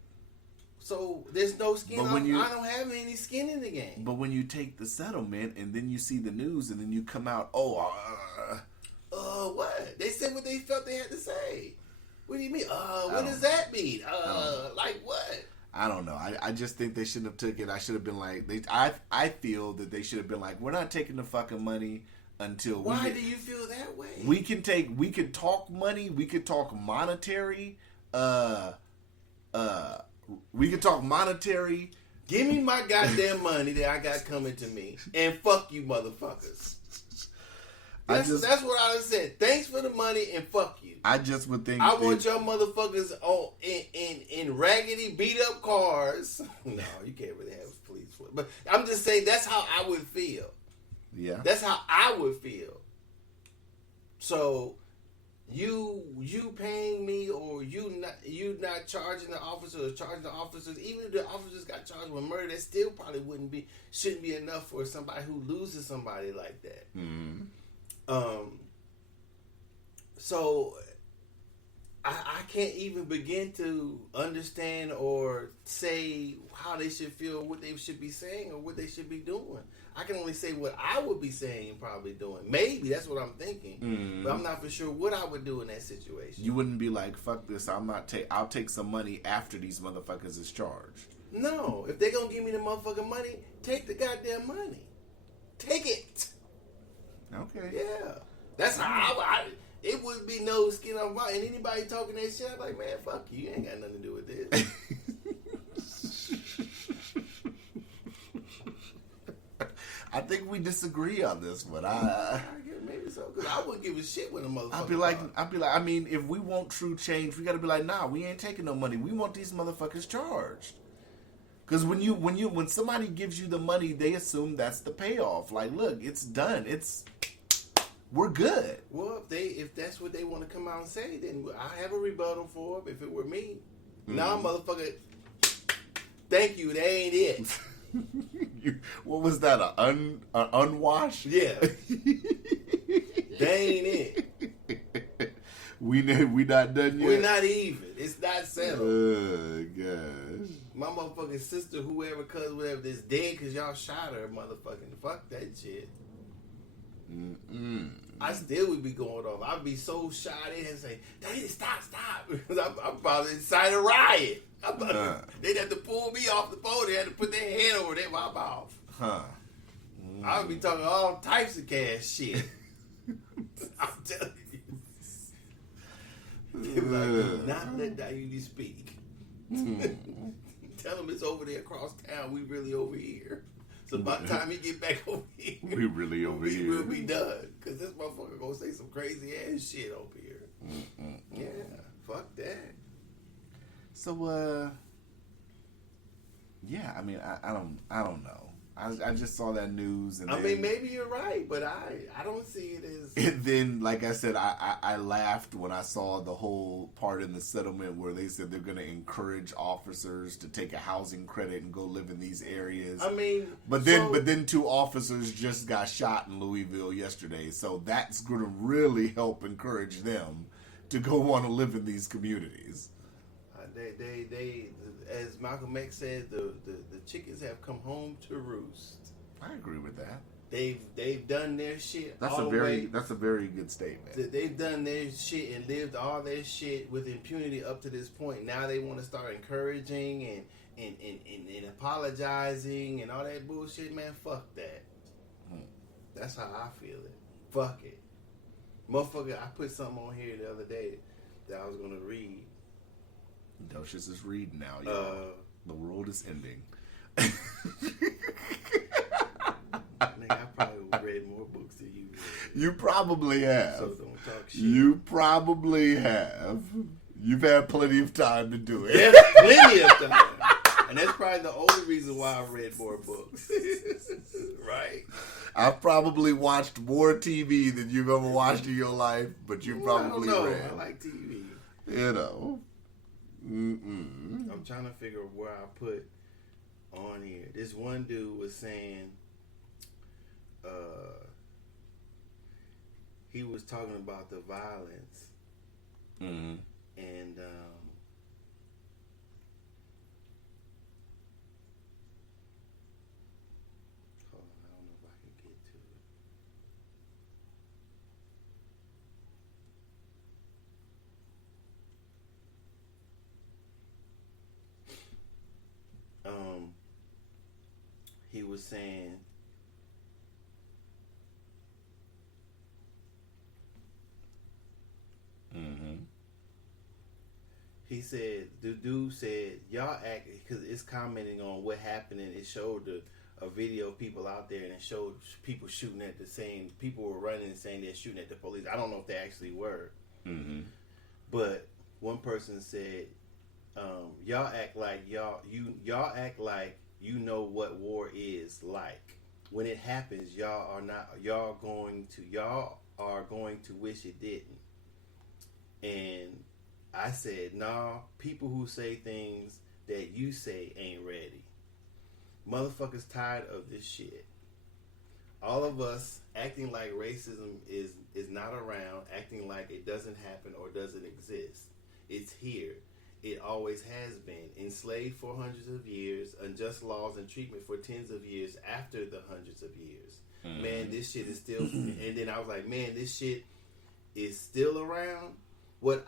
So there's no skin. I don't have any skin in the game. But when you take the settlement and then you see the news and then you come out, what? They said what they felt they had to say. What do you mean? What does that mean? Like what? I don't know. I just think they shouldn't have took it. I should have been like, I feel that they should have been like, we're not taking the fucking money until Why do you feel that way? We could talk money. We could talk monetary. We could talk monetary. Give me my goddamn money that I got coming to me, and fuck you, motherfuckers. That's what I said. Thanks for the money and fuck you. I just would think. I want y'all motherfuckers in raggedy, beat up cars. No, you can't really have police. But I'm just saying that's how I would feel. Yeah. That's how I would feel. So you paying me or you not charging the officers or charging the officers, even if the officers got charged with murder, that still probably shouldn't be enough for somebody who loses somebody like that. Mm-hmm. So I can't even begin to understand or say how they should feel, what they should be saying or what they should be doing. I can only say what I would be saying and probably doing. Maybe that's what I'm thinking, but I'm not for sure what I would do in that situation. You wouldn't be like, "Fuck this! I'll take some money after these motherfuckers is charged." No, if they gonna give me the motherfucking money, take the goddamn money. Take it. Okay. Yeah, that's how it would be no skin on my. And anybody talking that shit, I'm like, man, fuck you. You ain't got nothing to do with this. I think we disagree on this one. Maybe so, because I wouldn't give a shit when a motherfucker. I'd be like, I mean, if we want true change, we got to be like, nah, we ain't taking no money. We want these motherfuckers charged. Because when somebody gives you the money, they assume that's the payoff. Like, look, it's done. We're good. Well, if that's what they want to come out and say, then I have a rebuttal for them. If it were me, nah, motherfucker, thank you. That ain't it. What was that? An unwash? Yeah. That ain't it. We not done yet. We're not even. It's not settled. Oh gosh. My motherfucking sister, whoever, cuz whatever, that's dead because y'all shot her, motherfucking fuck that shit. I still would be going off. I'd be so shot in and say, "Daddy, stop!" Because I'm probably inside a riot. They'd have to pull me off the boat. They had to put their hand over my mouth. I would be talking all types of cash shit. I'm telling you. They were like, "Do not let Diane speak." Tell him it's over there across town. We really over here. So by the time he get back over here, we really over here. We'll be done. Because this motherfucker gonna say some crazy ass shit over here. Yeah, fuck that. So, yeah, I mean, I don't know. I just saw that news, and I mean, maybe you're right, but I don't see it as. And then, like I said, I laughed when I saw the whole part in the settlement where they said they're going to encourage officers to take a housing credit and go live in these areas. I mean, but then 2 officers just got shot in Louisville yesterday, so that's going to really help encourage them to go want to live in these communities. They as Malcolm X said, the chickens have come home to roost. I agree with that. They've done their shit. That's a very good statement. They've done their shit and lived all their shit with impunity up to this point. Now they want to start encouraging and apologizing and all that bullshit. Man, fuck that. That's how I feel it. Fuck it, motherfucker. I put something on here the other day that I was gonna read. Docious is reading now, y'all. The world is ending. I probably read more books than you. You probably have. So don't talk shit. You probably have. You've had plenty of time to do it. Yes, plenty of time. And that's probably the only reason why I read more books. Right? I've probably watched more TV than you've ever watched in your life, but you probably read. I like TV. You know. I'm trying to figure out where I put on here. This one dude was saying, he was talking about the violence, and hold on, I don't know if I can get to it. He was saying he said, the dude said, y'all act, because it's commenting on what happened and it showed a video of people out there and it showed people shooting at the same. People were running and saying they're shooting at the police. I don't know if they actually were, but one person said, "Y'all act like y'all act like you know what war is like. When it happens, y'all are going to wish it didn't." And I said, "Nah, people who say things that you say ain't ready. Motherfuckers tired of this shit. All of us acting like racism is not around, acting like it doesn't happen or doesn't exist. It's here. It always has been. Enslaved for hundreds of years, unjust laws and treatment for tens of years after the hundreds of years. Man, this shit is still..." And then I was like, man, this shit is still around? What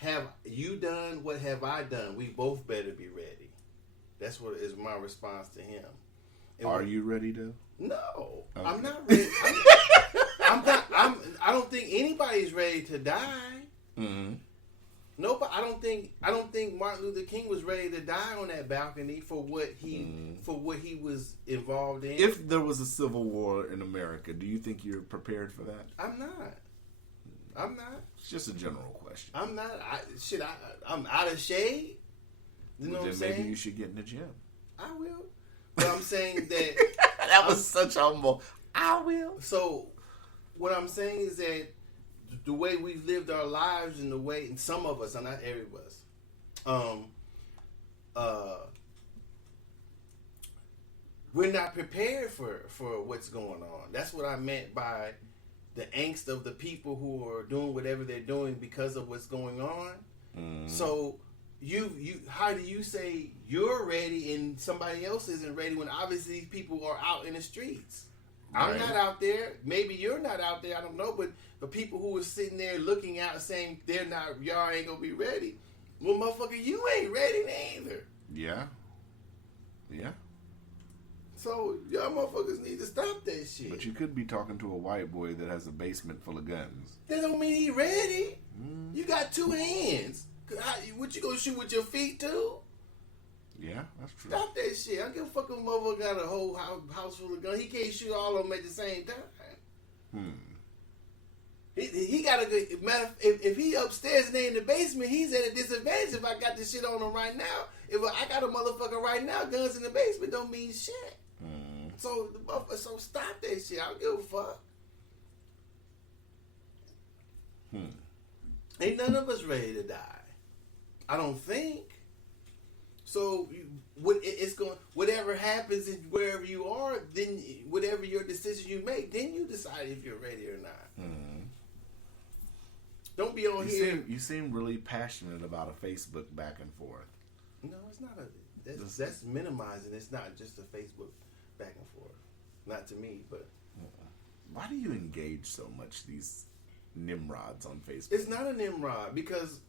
have you done? What have I done? We both better be ready. That's what is my response to him. And are you ready to? No, okay. I'm not ready. I don't think anybody's ready to die. Nobody. I don't think Martin Luther King was ready to die on that balcony for what he was involved in. If there was a civil war in America, do you think you're prepared for that? I'm not. It's just a general question. I'm not. I'm out of shade. You know what I'm saying? Maybe you should get in the gym. I will. But I'm saying that that was such humble. I will. So what I'm saying is that the way we've lived our lives and the way, and some of us, and not every of us, we're not prepared for what's going on. That's what I meant by the angst of the people who are doing whatever they're doing because of what's going on. So how do you say you're ready and somebody else isn't ready when obviously these people are out in the streets? Right. I'm not out there. Maybe you're not out there. I don't know. But the people who are sitting there looking out saying y'all ain't gonna be ready. Well, motherfucker, you ain't ready either. Yeah. So y'all motherfuckers need to stop that shit. But you could be talking to a white boy that has a basement full of guns. That don't mean he ready. You got two hands. What you gonna shoot with your feet too? Yeah, that's true. Stop that shit. I don't give a fuck if a motherfucker got a whole house full of guns. He can't shoot all of them at the same time. He got a good matter. If he upstairs and they in the basement, he's at a disadvantage. If I got this shit on him right now, if I got a motherfucker right now, guns in the basement don't mean shit. So stop that shit. I don't give a fuck. Ain't none of us ready to die. I don't think. So whatever happens and wherever you are, then whatever your decision you make, then you decide if you're ready or not. Don't be on here. You seem really passionate about a Facebook back and forth. No, it's not that's minimizing. It's not just a Facebook back and forth. Not to me, but why do you engage so much these Nimrods on Facebook? It's not a Nimrod because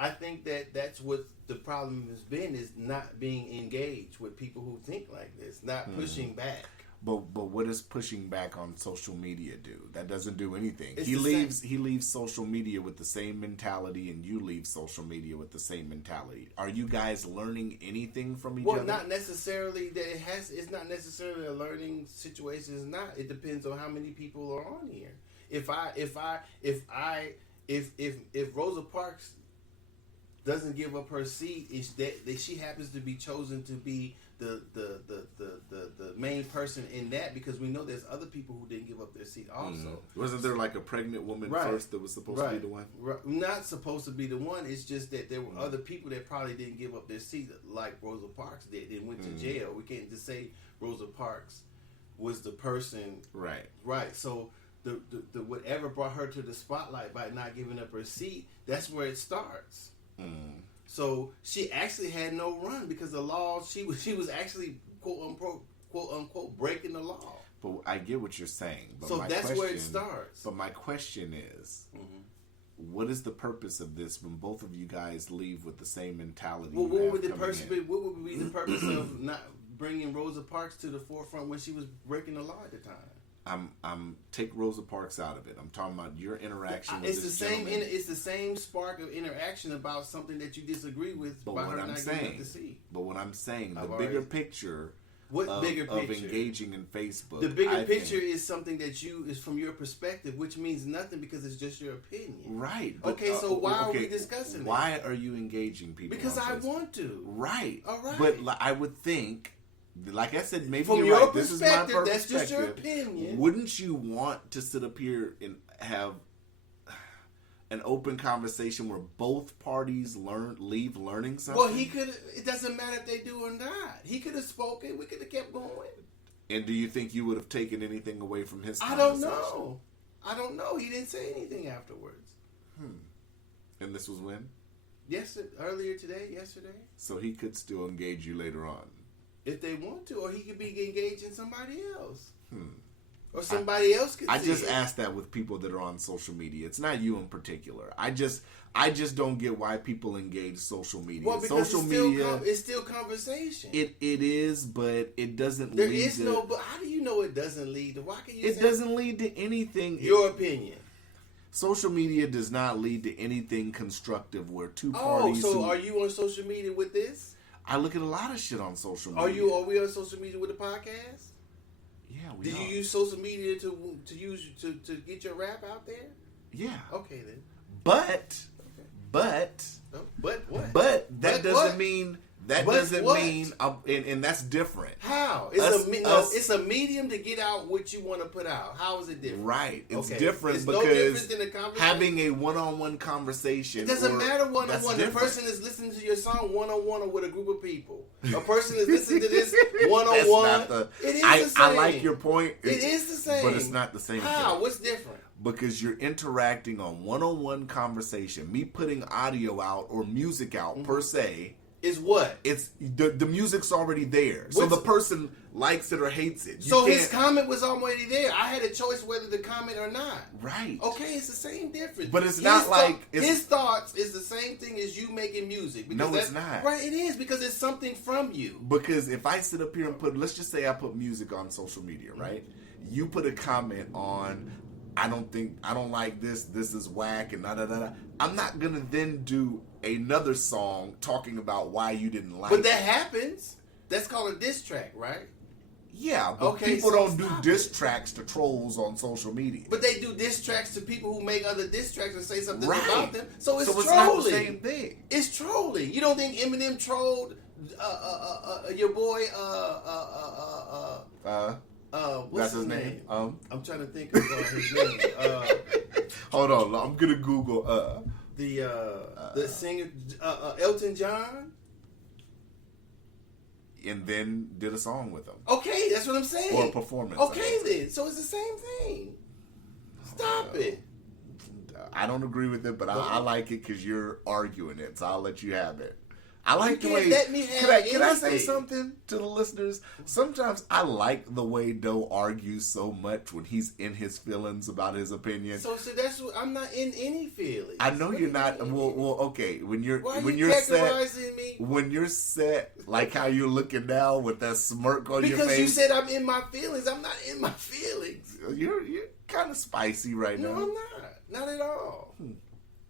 I think that's what the problem has been, is not being engaged with people who think like this, not pushing back. But what does pushing back on social media do? That doesn't do anything. He leaves social media with the same mentality, and you leave social media with the same mentality. Are you guys learning anything from each other? Well, not necessarily that it's not necessarily a learning situation. It's not. It depends on how many people are on here. If Rosa Parks doesn't give up her seat, is that she happens to be chosen to be the main person in that, because we know there's other people who didn't give up their seat also. Wasn't there like a pregnant woman first that was supposed to be the one? Right. Not supposed to be the one. It's just that there were other people that probably didn't give up their seat like Rosa Parks did and went to jail. We can't just say Rosa Parks was the person. Right. So the whatever brought her to the spotlight by not giving up her seat, that's where it starts. So she actually had no run because the law, she was actually quote unquote breaking the law. But I get what you're saying. But so that's where it starts. But my question is, what is the purpose of this when both of you guys leave with the same mentality? Well, what would be the purpose of not bringing Rosa Parks to the forefront when she was breaking the law at the time? I'm take Rosa Parks out of it. I'm talking about your interaction with this gentleman. It's the same spark of interaction about something that you disagree with by her not giving up the seat. But what I'm saying, the bigger picture, bigger of picture? engaging in Facebook. The bigger picture is something that is from your perspective, which means nothing because it's just your opinion. Right. Okay, so why are we discussing it? Why are you engaging people? Because I want to. Right. All right. But I would think, like I said, maybe from you're your right. perspective, This is my perspective. that's just your opinion. Wouldn't you want to sit up here and have an open conversation where both parties leave learning something? Well, he could. It doesn't matter if they do or not. He could have spoken. We could have kept going. And do you think you would have taken anything away from his I conversation? don't know. He didn't say anything afterwards. And this was when? Earlier today, yesterday. So he could still engage you later on. If they want to, or he could be engaged in somebody else. Or somebody else could. I just ask that with people that are on social media. It's not you in particular. I just don't get why people engage social media. Well, because social media, it's still conversation. It is, but it doesn't. There is no. But how do you know it doesn't lead to? Why can you? It doesn't lead to anything. Your opinion. Social media does not lead to anything constructive where two parties. Oh, so are you on social media with this? I look at a lot of shit on social media. Are we on social media with a podcast? Yeah, we Do you use social media to get your rap out there? Yeah. Okay then. But what? But that doesn't what? mean and that's different. How? It's a medium to get out what you want to put out. How is it different? Right. It's okay. different it's because no different than a conversation. Having a one-on-one conversation. It doesn't matter one-on-one. The person is listening to your song one-on-one or with a group of people. A person is listening to this one-on-one. It is the same. I like your point. It is the same. But it's not the same How? thing. What's different? Because you're interacting on one-on-one conversation. Me putting audio out or music out per se. Is what? It's the music's already there. So the person likes it or hates it. So his comment was already there. I had a choice whether to comment or not. Right. Okay, it's the same difference. But it's not like... his thoughts is the same thing as you making music. No, it's not. Right, it is because it's something from you. Because if I sit up here and let's just say I put music on social media, right? You put a comment on... I don't like this is whack and da-da-da-da. I'm not going to then do another song talking about why you didn't like it. But that happens. That's called a diss track, right? Yeah, but people don't do diss tracks to trolls on social media. But they do diss tracks to people who make other diss tracks and say something about them. So it's trolling. Not the same thing. It's trolling. You don't think Eminem trolled your boy what's that's his name? I'm trying to think of his name. Hold on, I'm gonna Google the singer Elton John, and then did a song with him. Okay, that's what I'm saying. Or a performance. Okay, then, so it's the same thing. Stop it. I don't agree with it, but I like it because you're arguing it, so I'll let you have it. I like the way. Can I say something to the listeners? Sometimes I like the way Doe argues so much when he's in his feelings about his opinion. So that's what I'm not in any feelings. I know you're not. Well, okay. When you're set, like how you're looking now with that smirk on your face. Because you said I'm in my feelings. I'm not in my feelings. You're kind of spicy right now. No, I'm not. Not at all.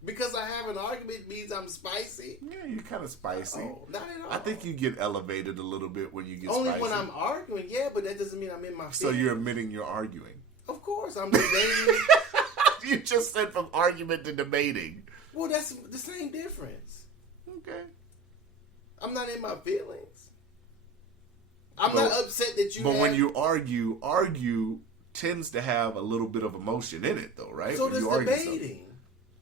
Because I have an argument means I'm spicy? Yeah, you're kind of spicy. No, not at all. I think you get elevated a little bit when you get Only spicy. when I'm arguing, yeah, but that doesn't mean I'm in my feelings. So you're admitting you're arguing? Of course, I'm debating. You just said from argument to debating. Well, that's the same difference. Okay. I'm not in my feelings. I'm not upset that you But when you argue tends to have a little bit of emotion in it, though, right? So when does debating.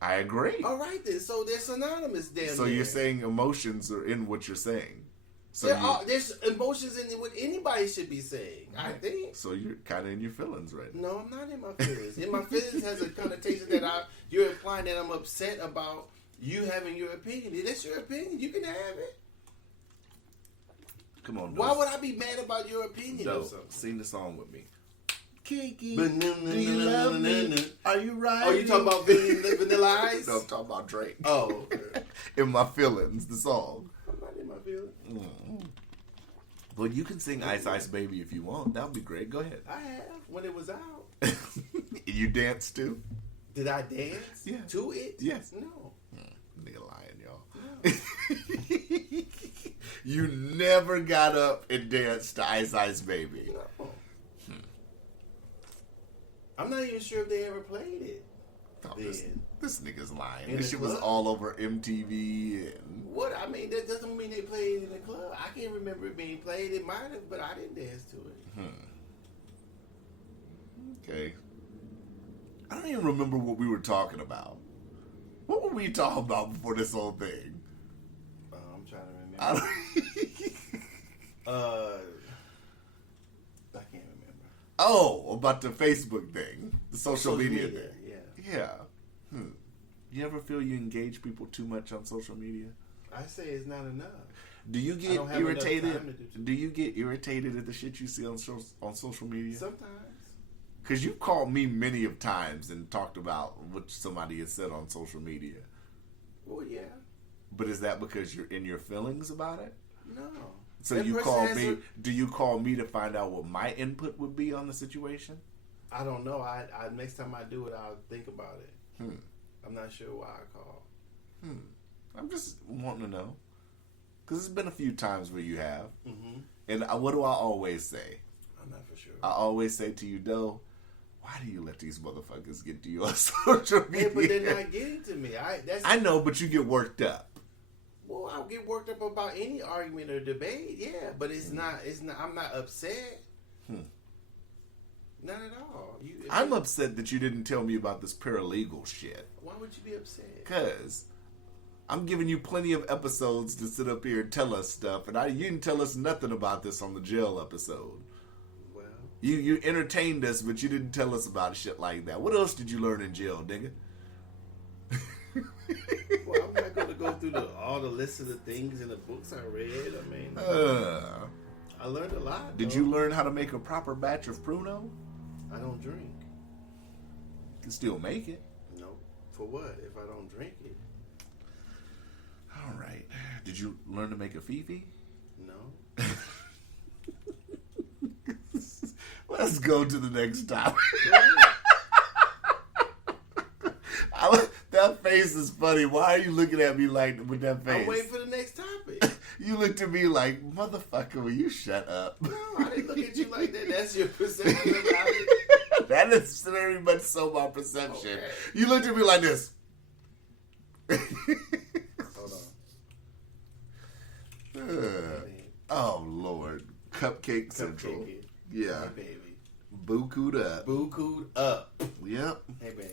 I agree. All right, then. So they're synonymous then. So you're saying emotions are in what you're saying. So there's emotions in what anybody should be saying, I think. So you're kind of in your feelings right now. No, I'm not in my feelings. In my feelings has a connotation that you're implying that I'm upset about you having your opinion. That's your opinion. You can have it. Come on, Why would I be mad about your opinion or something? Sing the song with me. Kiki, do you love me? Are you right? Oh, you talking about Vanilla Ice? No, I'm talking about Drake. Oh, okay. In My Feelings, the song. I'm not in my feelings. Well, you can sing Ice Ice Baby if you want. That would be great. Go ahead. I have, when it was out. You danced too? Did I dance? Yeah. To it? Yes. No. Nigga lying, y'all. No. You never got up and danced to Ice Ice Baby. No. I'm not even sure if they ever played it. Oh, this nigga's lying. In This the shit was club? all over MTV. And What? I mean, that doesn't mean they played it in the club. I can't remember it being played. It might have, but I didn't dance to it. Okay. I don't even remember what we were talking about. What were we talking about before this whole thing? I'm trying to remember. I can't remember. Oh, about the Facebook thing. The social media thing. Yeah. Yeah. You ever feel you engage people too much on social media? I say it's not enough. Do you I get don't have enough time to irritated? Do you get irritated at the shit you see on social media? Sometimes. Because you've called me many of times and talked about what somebody has said on social media. Well, yeah. But is that because you're in your feelings about it? No. So That you person call has me? Do you call me to find out what my input would be on the situation? I don't know. I next time I do it, I'll think about it. I'm not sure why I call. I'm just wanting to know. Because there's been a few times where you have. Mm-hmm. And what do I always say? I'm not for sure. I always say to you, Doe, why do you let these motherfuckers get to you on social media? Yeah, but they're not getting to me. I know, but you get worked up. Well, I'll get worked up about any argument or debate, yeah, but it's not. I'm not upset. Not at all. I'm upset that you didn't tell me about this paralegal shit. Why would you be upset? Because I'm giving you plenty of episodes to sit up here and tell us stuff, and you didn't tell us nothing about this on the jail episode. Well, you entertained us, but you didn't tell us about shit like that. What else did you learn in jail, nigga? well, I'm not going to go through all the list of the things in the books I read. I mean, I learned a lot. Did you learn how to make a proper batch of Pruno? I don't drink. You can still make it. No. For what? If I don't drink it? All right. Did you learn to make a Fifi? No. Let's go to the next topic. That face is funny. Why are you looking at me like with that face? I'm waiting for the next topic. You looked at me like, motherfucker, will you shut up? No, I didn't look at you like that. That's your perception about it. That is very much so my perception. Okay. You looked at me like this. Hold on. Oh, Lord. Cupcake Central. Cupcake. Yeah. Hey, baby. Buku'd up. Buku'd up. Yep. Hey, babe.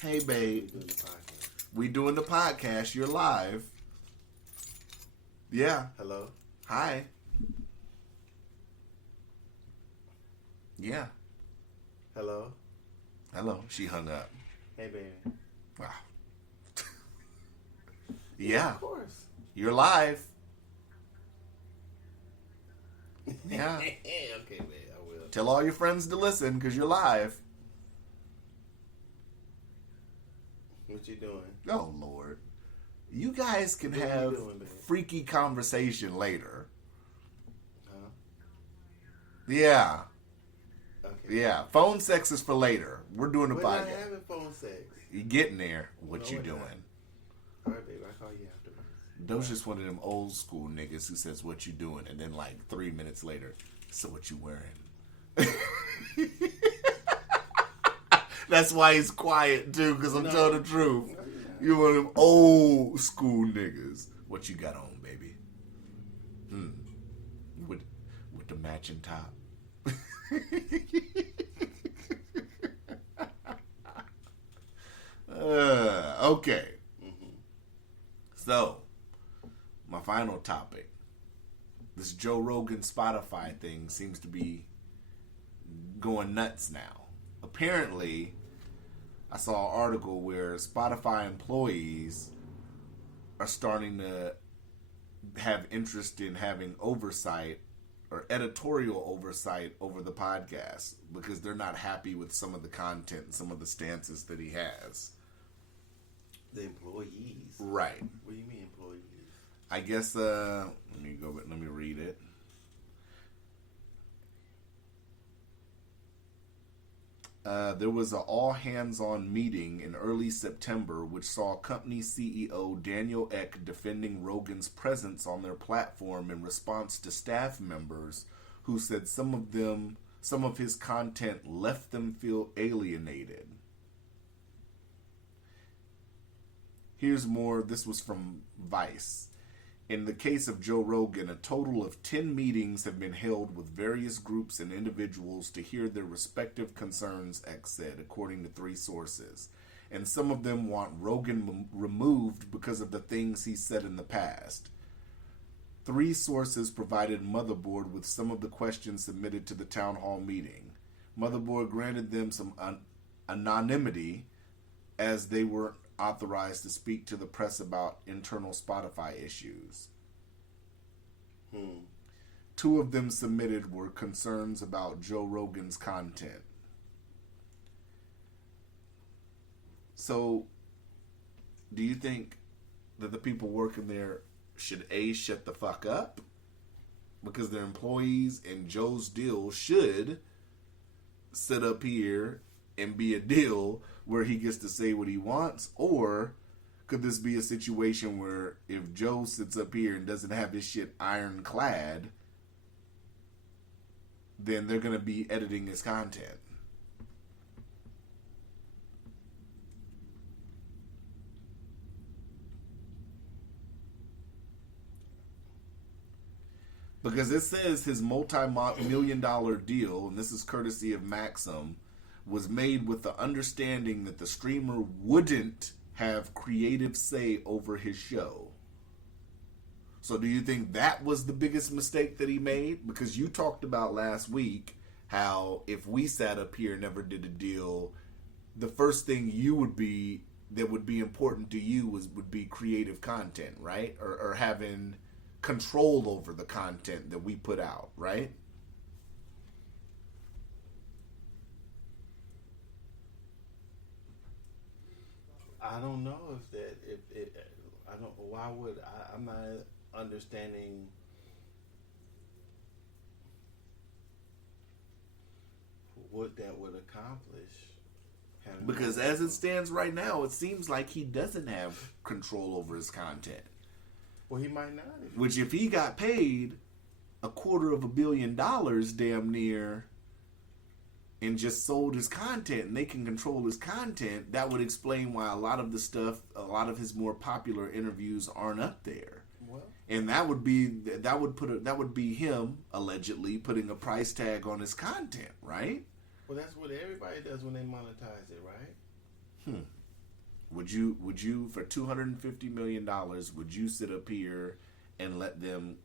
Hey, babe. We're doing the podcast. We doing the podcast. You're live. Yeah. Hello? Hi. Yeah. Hello? Hello. She hung up. Hey, baby. Wow. Yeah. Of course. You're live. Yeah. Okay, babe. I will. Tell all your friends to listen because you're live. What you doing? Oh, Lord. You guys can What have you doing, babe? freaky conversation later. Huh? Yeah. Okay. Yeah. Phone sex is for later. We're doing the We're not podcast. having phone sex. You getting there. What No, you we're doing? not. All right, babe. I'll call you afterwards. Those just one of them old school niggas who says, what you doing? And then like 3 minutes later, so what you wearing? That's why he's quiet too, because I'm telling the truth. You one of them old school niggas. What you got on, baby? With the matching top. Okay. So, my final topic. This Joe Rogan Spotify thing seems to be going nuts now. Apparently, I saw an article where Spotify employees are starting to have interest in having oversight or editorial oversight over the podcast because they're not happy with some of the content and some of the stances that he has. The employees. Right. What do you mean employees? I guess, let me go back, let me read it. there was an all-hands-on meeting in early September which saw company CEO Daniel Ek defending Rogan's presence on their platform in response to staff members who said some of his content left them feel alienated. Here's more. This was from Vice. In the case of Joe Rogan, a total of 10 meetings have been held with various groups and individuals to hear their respective concerns, X said, according to 3 sources. And some of them want Rogan removed because of the things he said in the past. 3 sources provided Motherboard with some of the questions submitted to the town hall meeting. Motherboard granted them some anonymity as they were authorized to speak to the press about internal Spotify issues. 2 of them submitted were concerns about Joe Rogan's content. So, do you think that the people working there should A, shut the fuck up because they're employees, and Joe's deal should sit up here and be a deal where he gets to say what he wants? Or could this be a situation where if Joe sits up here and doesn't have his shit ironclad, then they're going to be editing his content? Because it says his multi-million-dollar deal, and this is courtesy of Maxim, was made with the understanding that the streamer wouldn't have creative say over his show. So do you think that was the biggest mistake that he made? Because you talked about last week how if we sat up here and never did a deal, the first thing that would be important to you would be creative content, right? Or having control over the content that we put out, right? I don't know I'm not understanding what that would accomplish. Because as it stands right now, it seems like he doesn't have control over his content. Well, he might not. Which, if he got paid $250 million damn near and just sold his content and they can control his content, that would explain why a lot of his more popular interviews aren't up there. Well, and that would be him allegedly putting a price tag on his content, right? Well, that's what everybody does when they monetize it, right? Would you for $250 million, would you sit up here and let them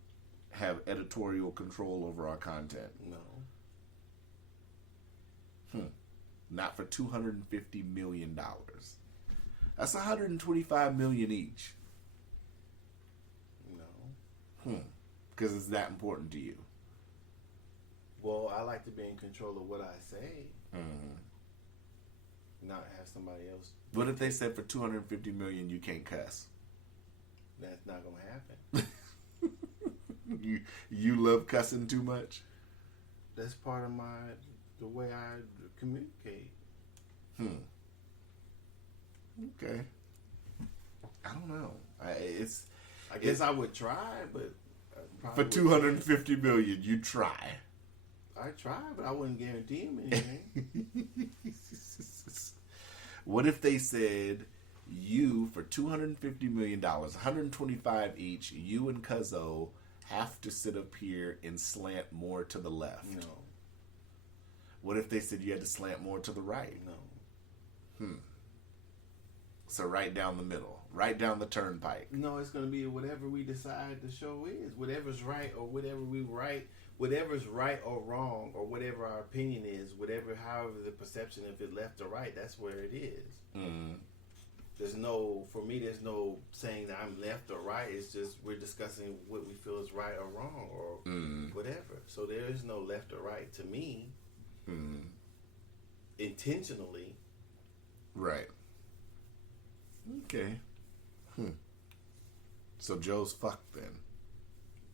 have editorial control over our content? No. Not for $250 million. That's $125 million each. No. Because it's that important to you. Well, I like to be in control of what I say. Not have somebody else. What if they said for $250 million you can't cuss? That's not gonna happen. You love cussing too much? That's part of the way I communicate. Okay. I don't know. I guess I would try, but for $250 million, you try. I try, but I wouldn't guarantee him anything. What if they said you for $250 million, $125 each, you and Cuzzo have to sit up here and slant more to the left? No. What if they said you had to slant more to the right? No. So right down the middle, right down the turnpike. No, it's going to be whatever we decide the show is. Whatever's right or whatever we write, whatever's right or wrong, or whatever our opinion is, however the perception of it left or right, that's where it is. There's no saying that I'm left or right. It's just we're discussing what we feel is right or wrong or whatever. So there is no left or right to me. Intentionally. Right. Okay. So Joe's fucked then.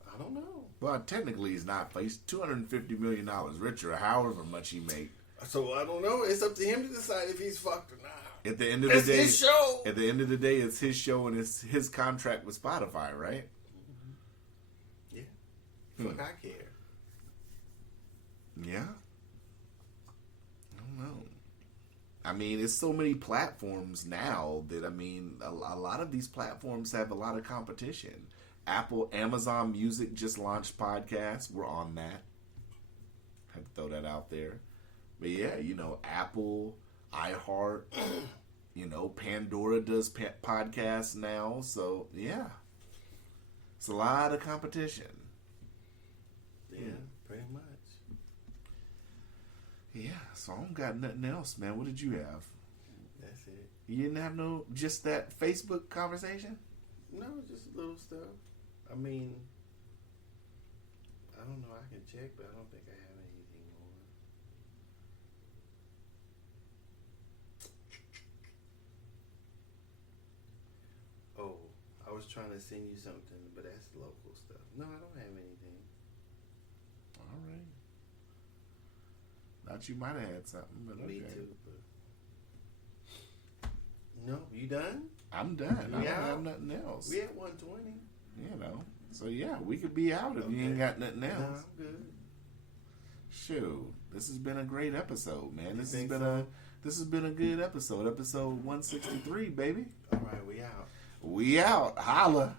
I don't know. Well, technically he's not. He's $250 million richer, however much he make. So I don't know. It's up to him to decide if he's fucked or not. At the end of the day, his show. At the end of the day, it's his show and it's his contract with Spotify, right? Yeah. Fuck, I care. Yeah. I don't know. I mean, it's so many platforms now that, I mean, a lot of these platforms have a lot of competition. Amazon Music just launched podcasts. We're on that. Had to throw that out there. But yeah, you know, Apple, iHeart, you know, Pandora does podcasts now. So yeah, it's a lot of competition. Yeah, pretty much. Yeah, so I don't got nothing else, man. What did you have? That's it. You didn't have just that Facebook conversation? No, just little stuff. I mean, I don't know. I can check, but I don't think I have anything more. Oh, I was trying to send you something, but that's local stuff. No, I don't have anything. All right. Thought you might have had something, but Me okay. too, but no, you done? I'm done. I don't out? have nothing else. We at 120. You know. So yeah, we could be out if you ain't got nothing else. No, I'm good. Shoot, this has been a great episode, man. This has think been so? this has been a good episode. Episode 163, baby. All right, we out. We out. Holla.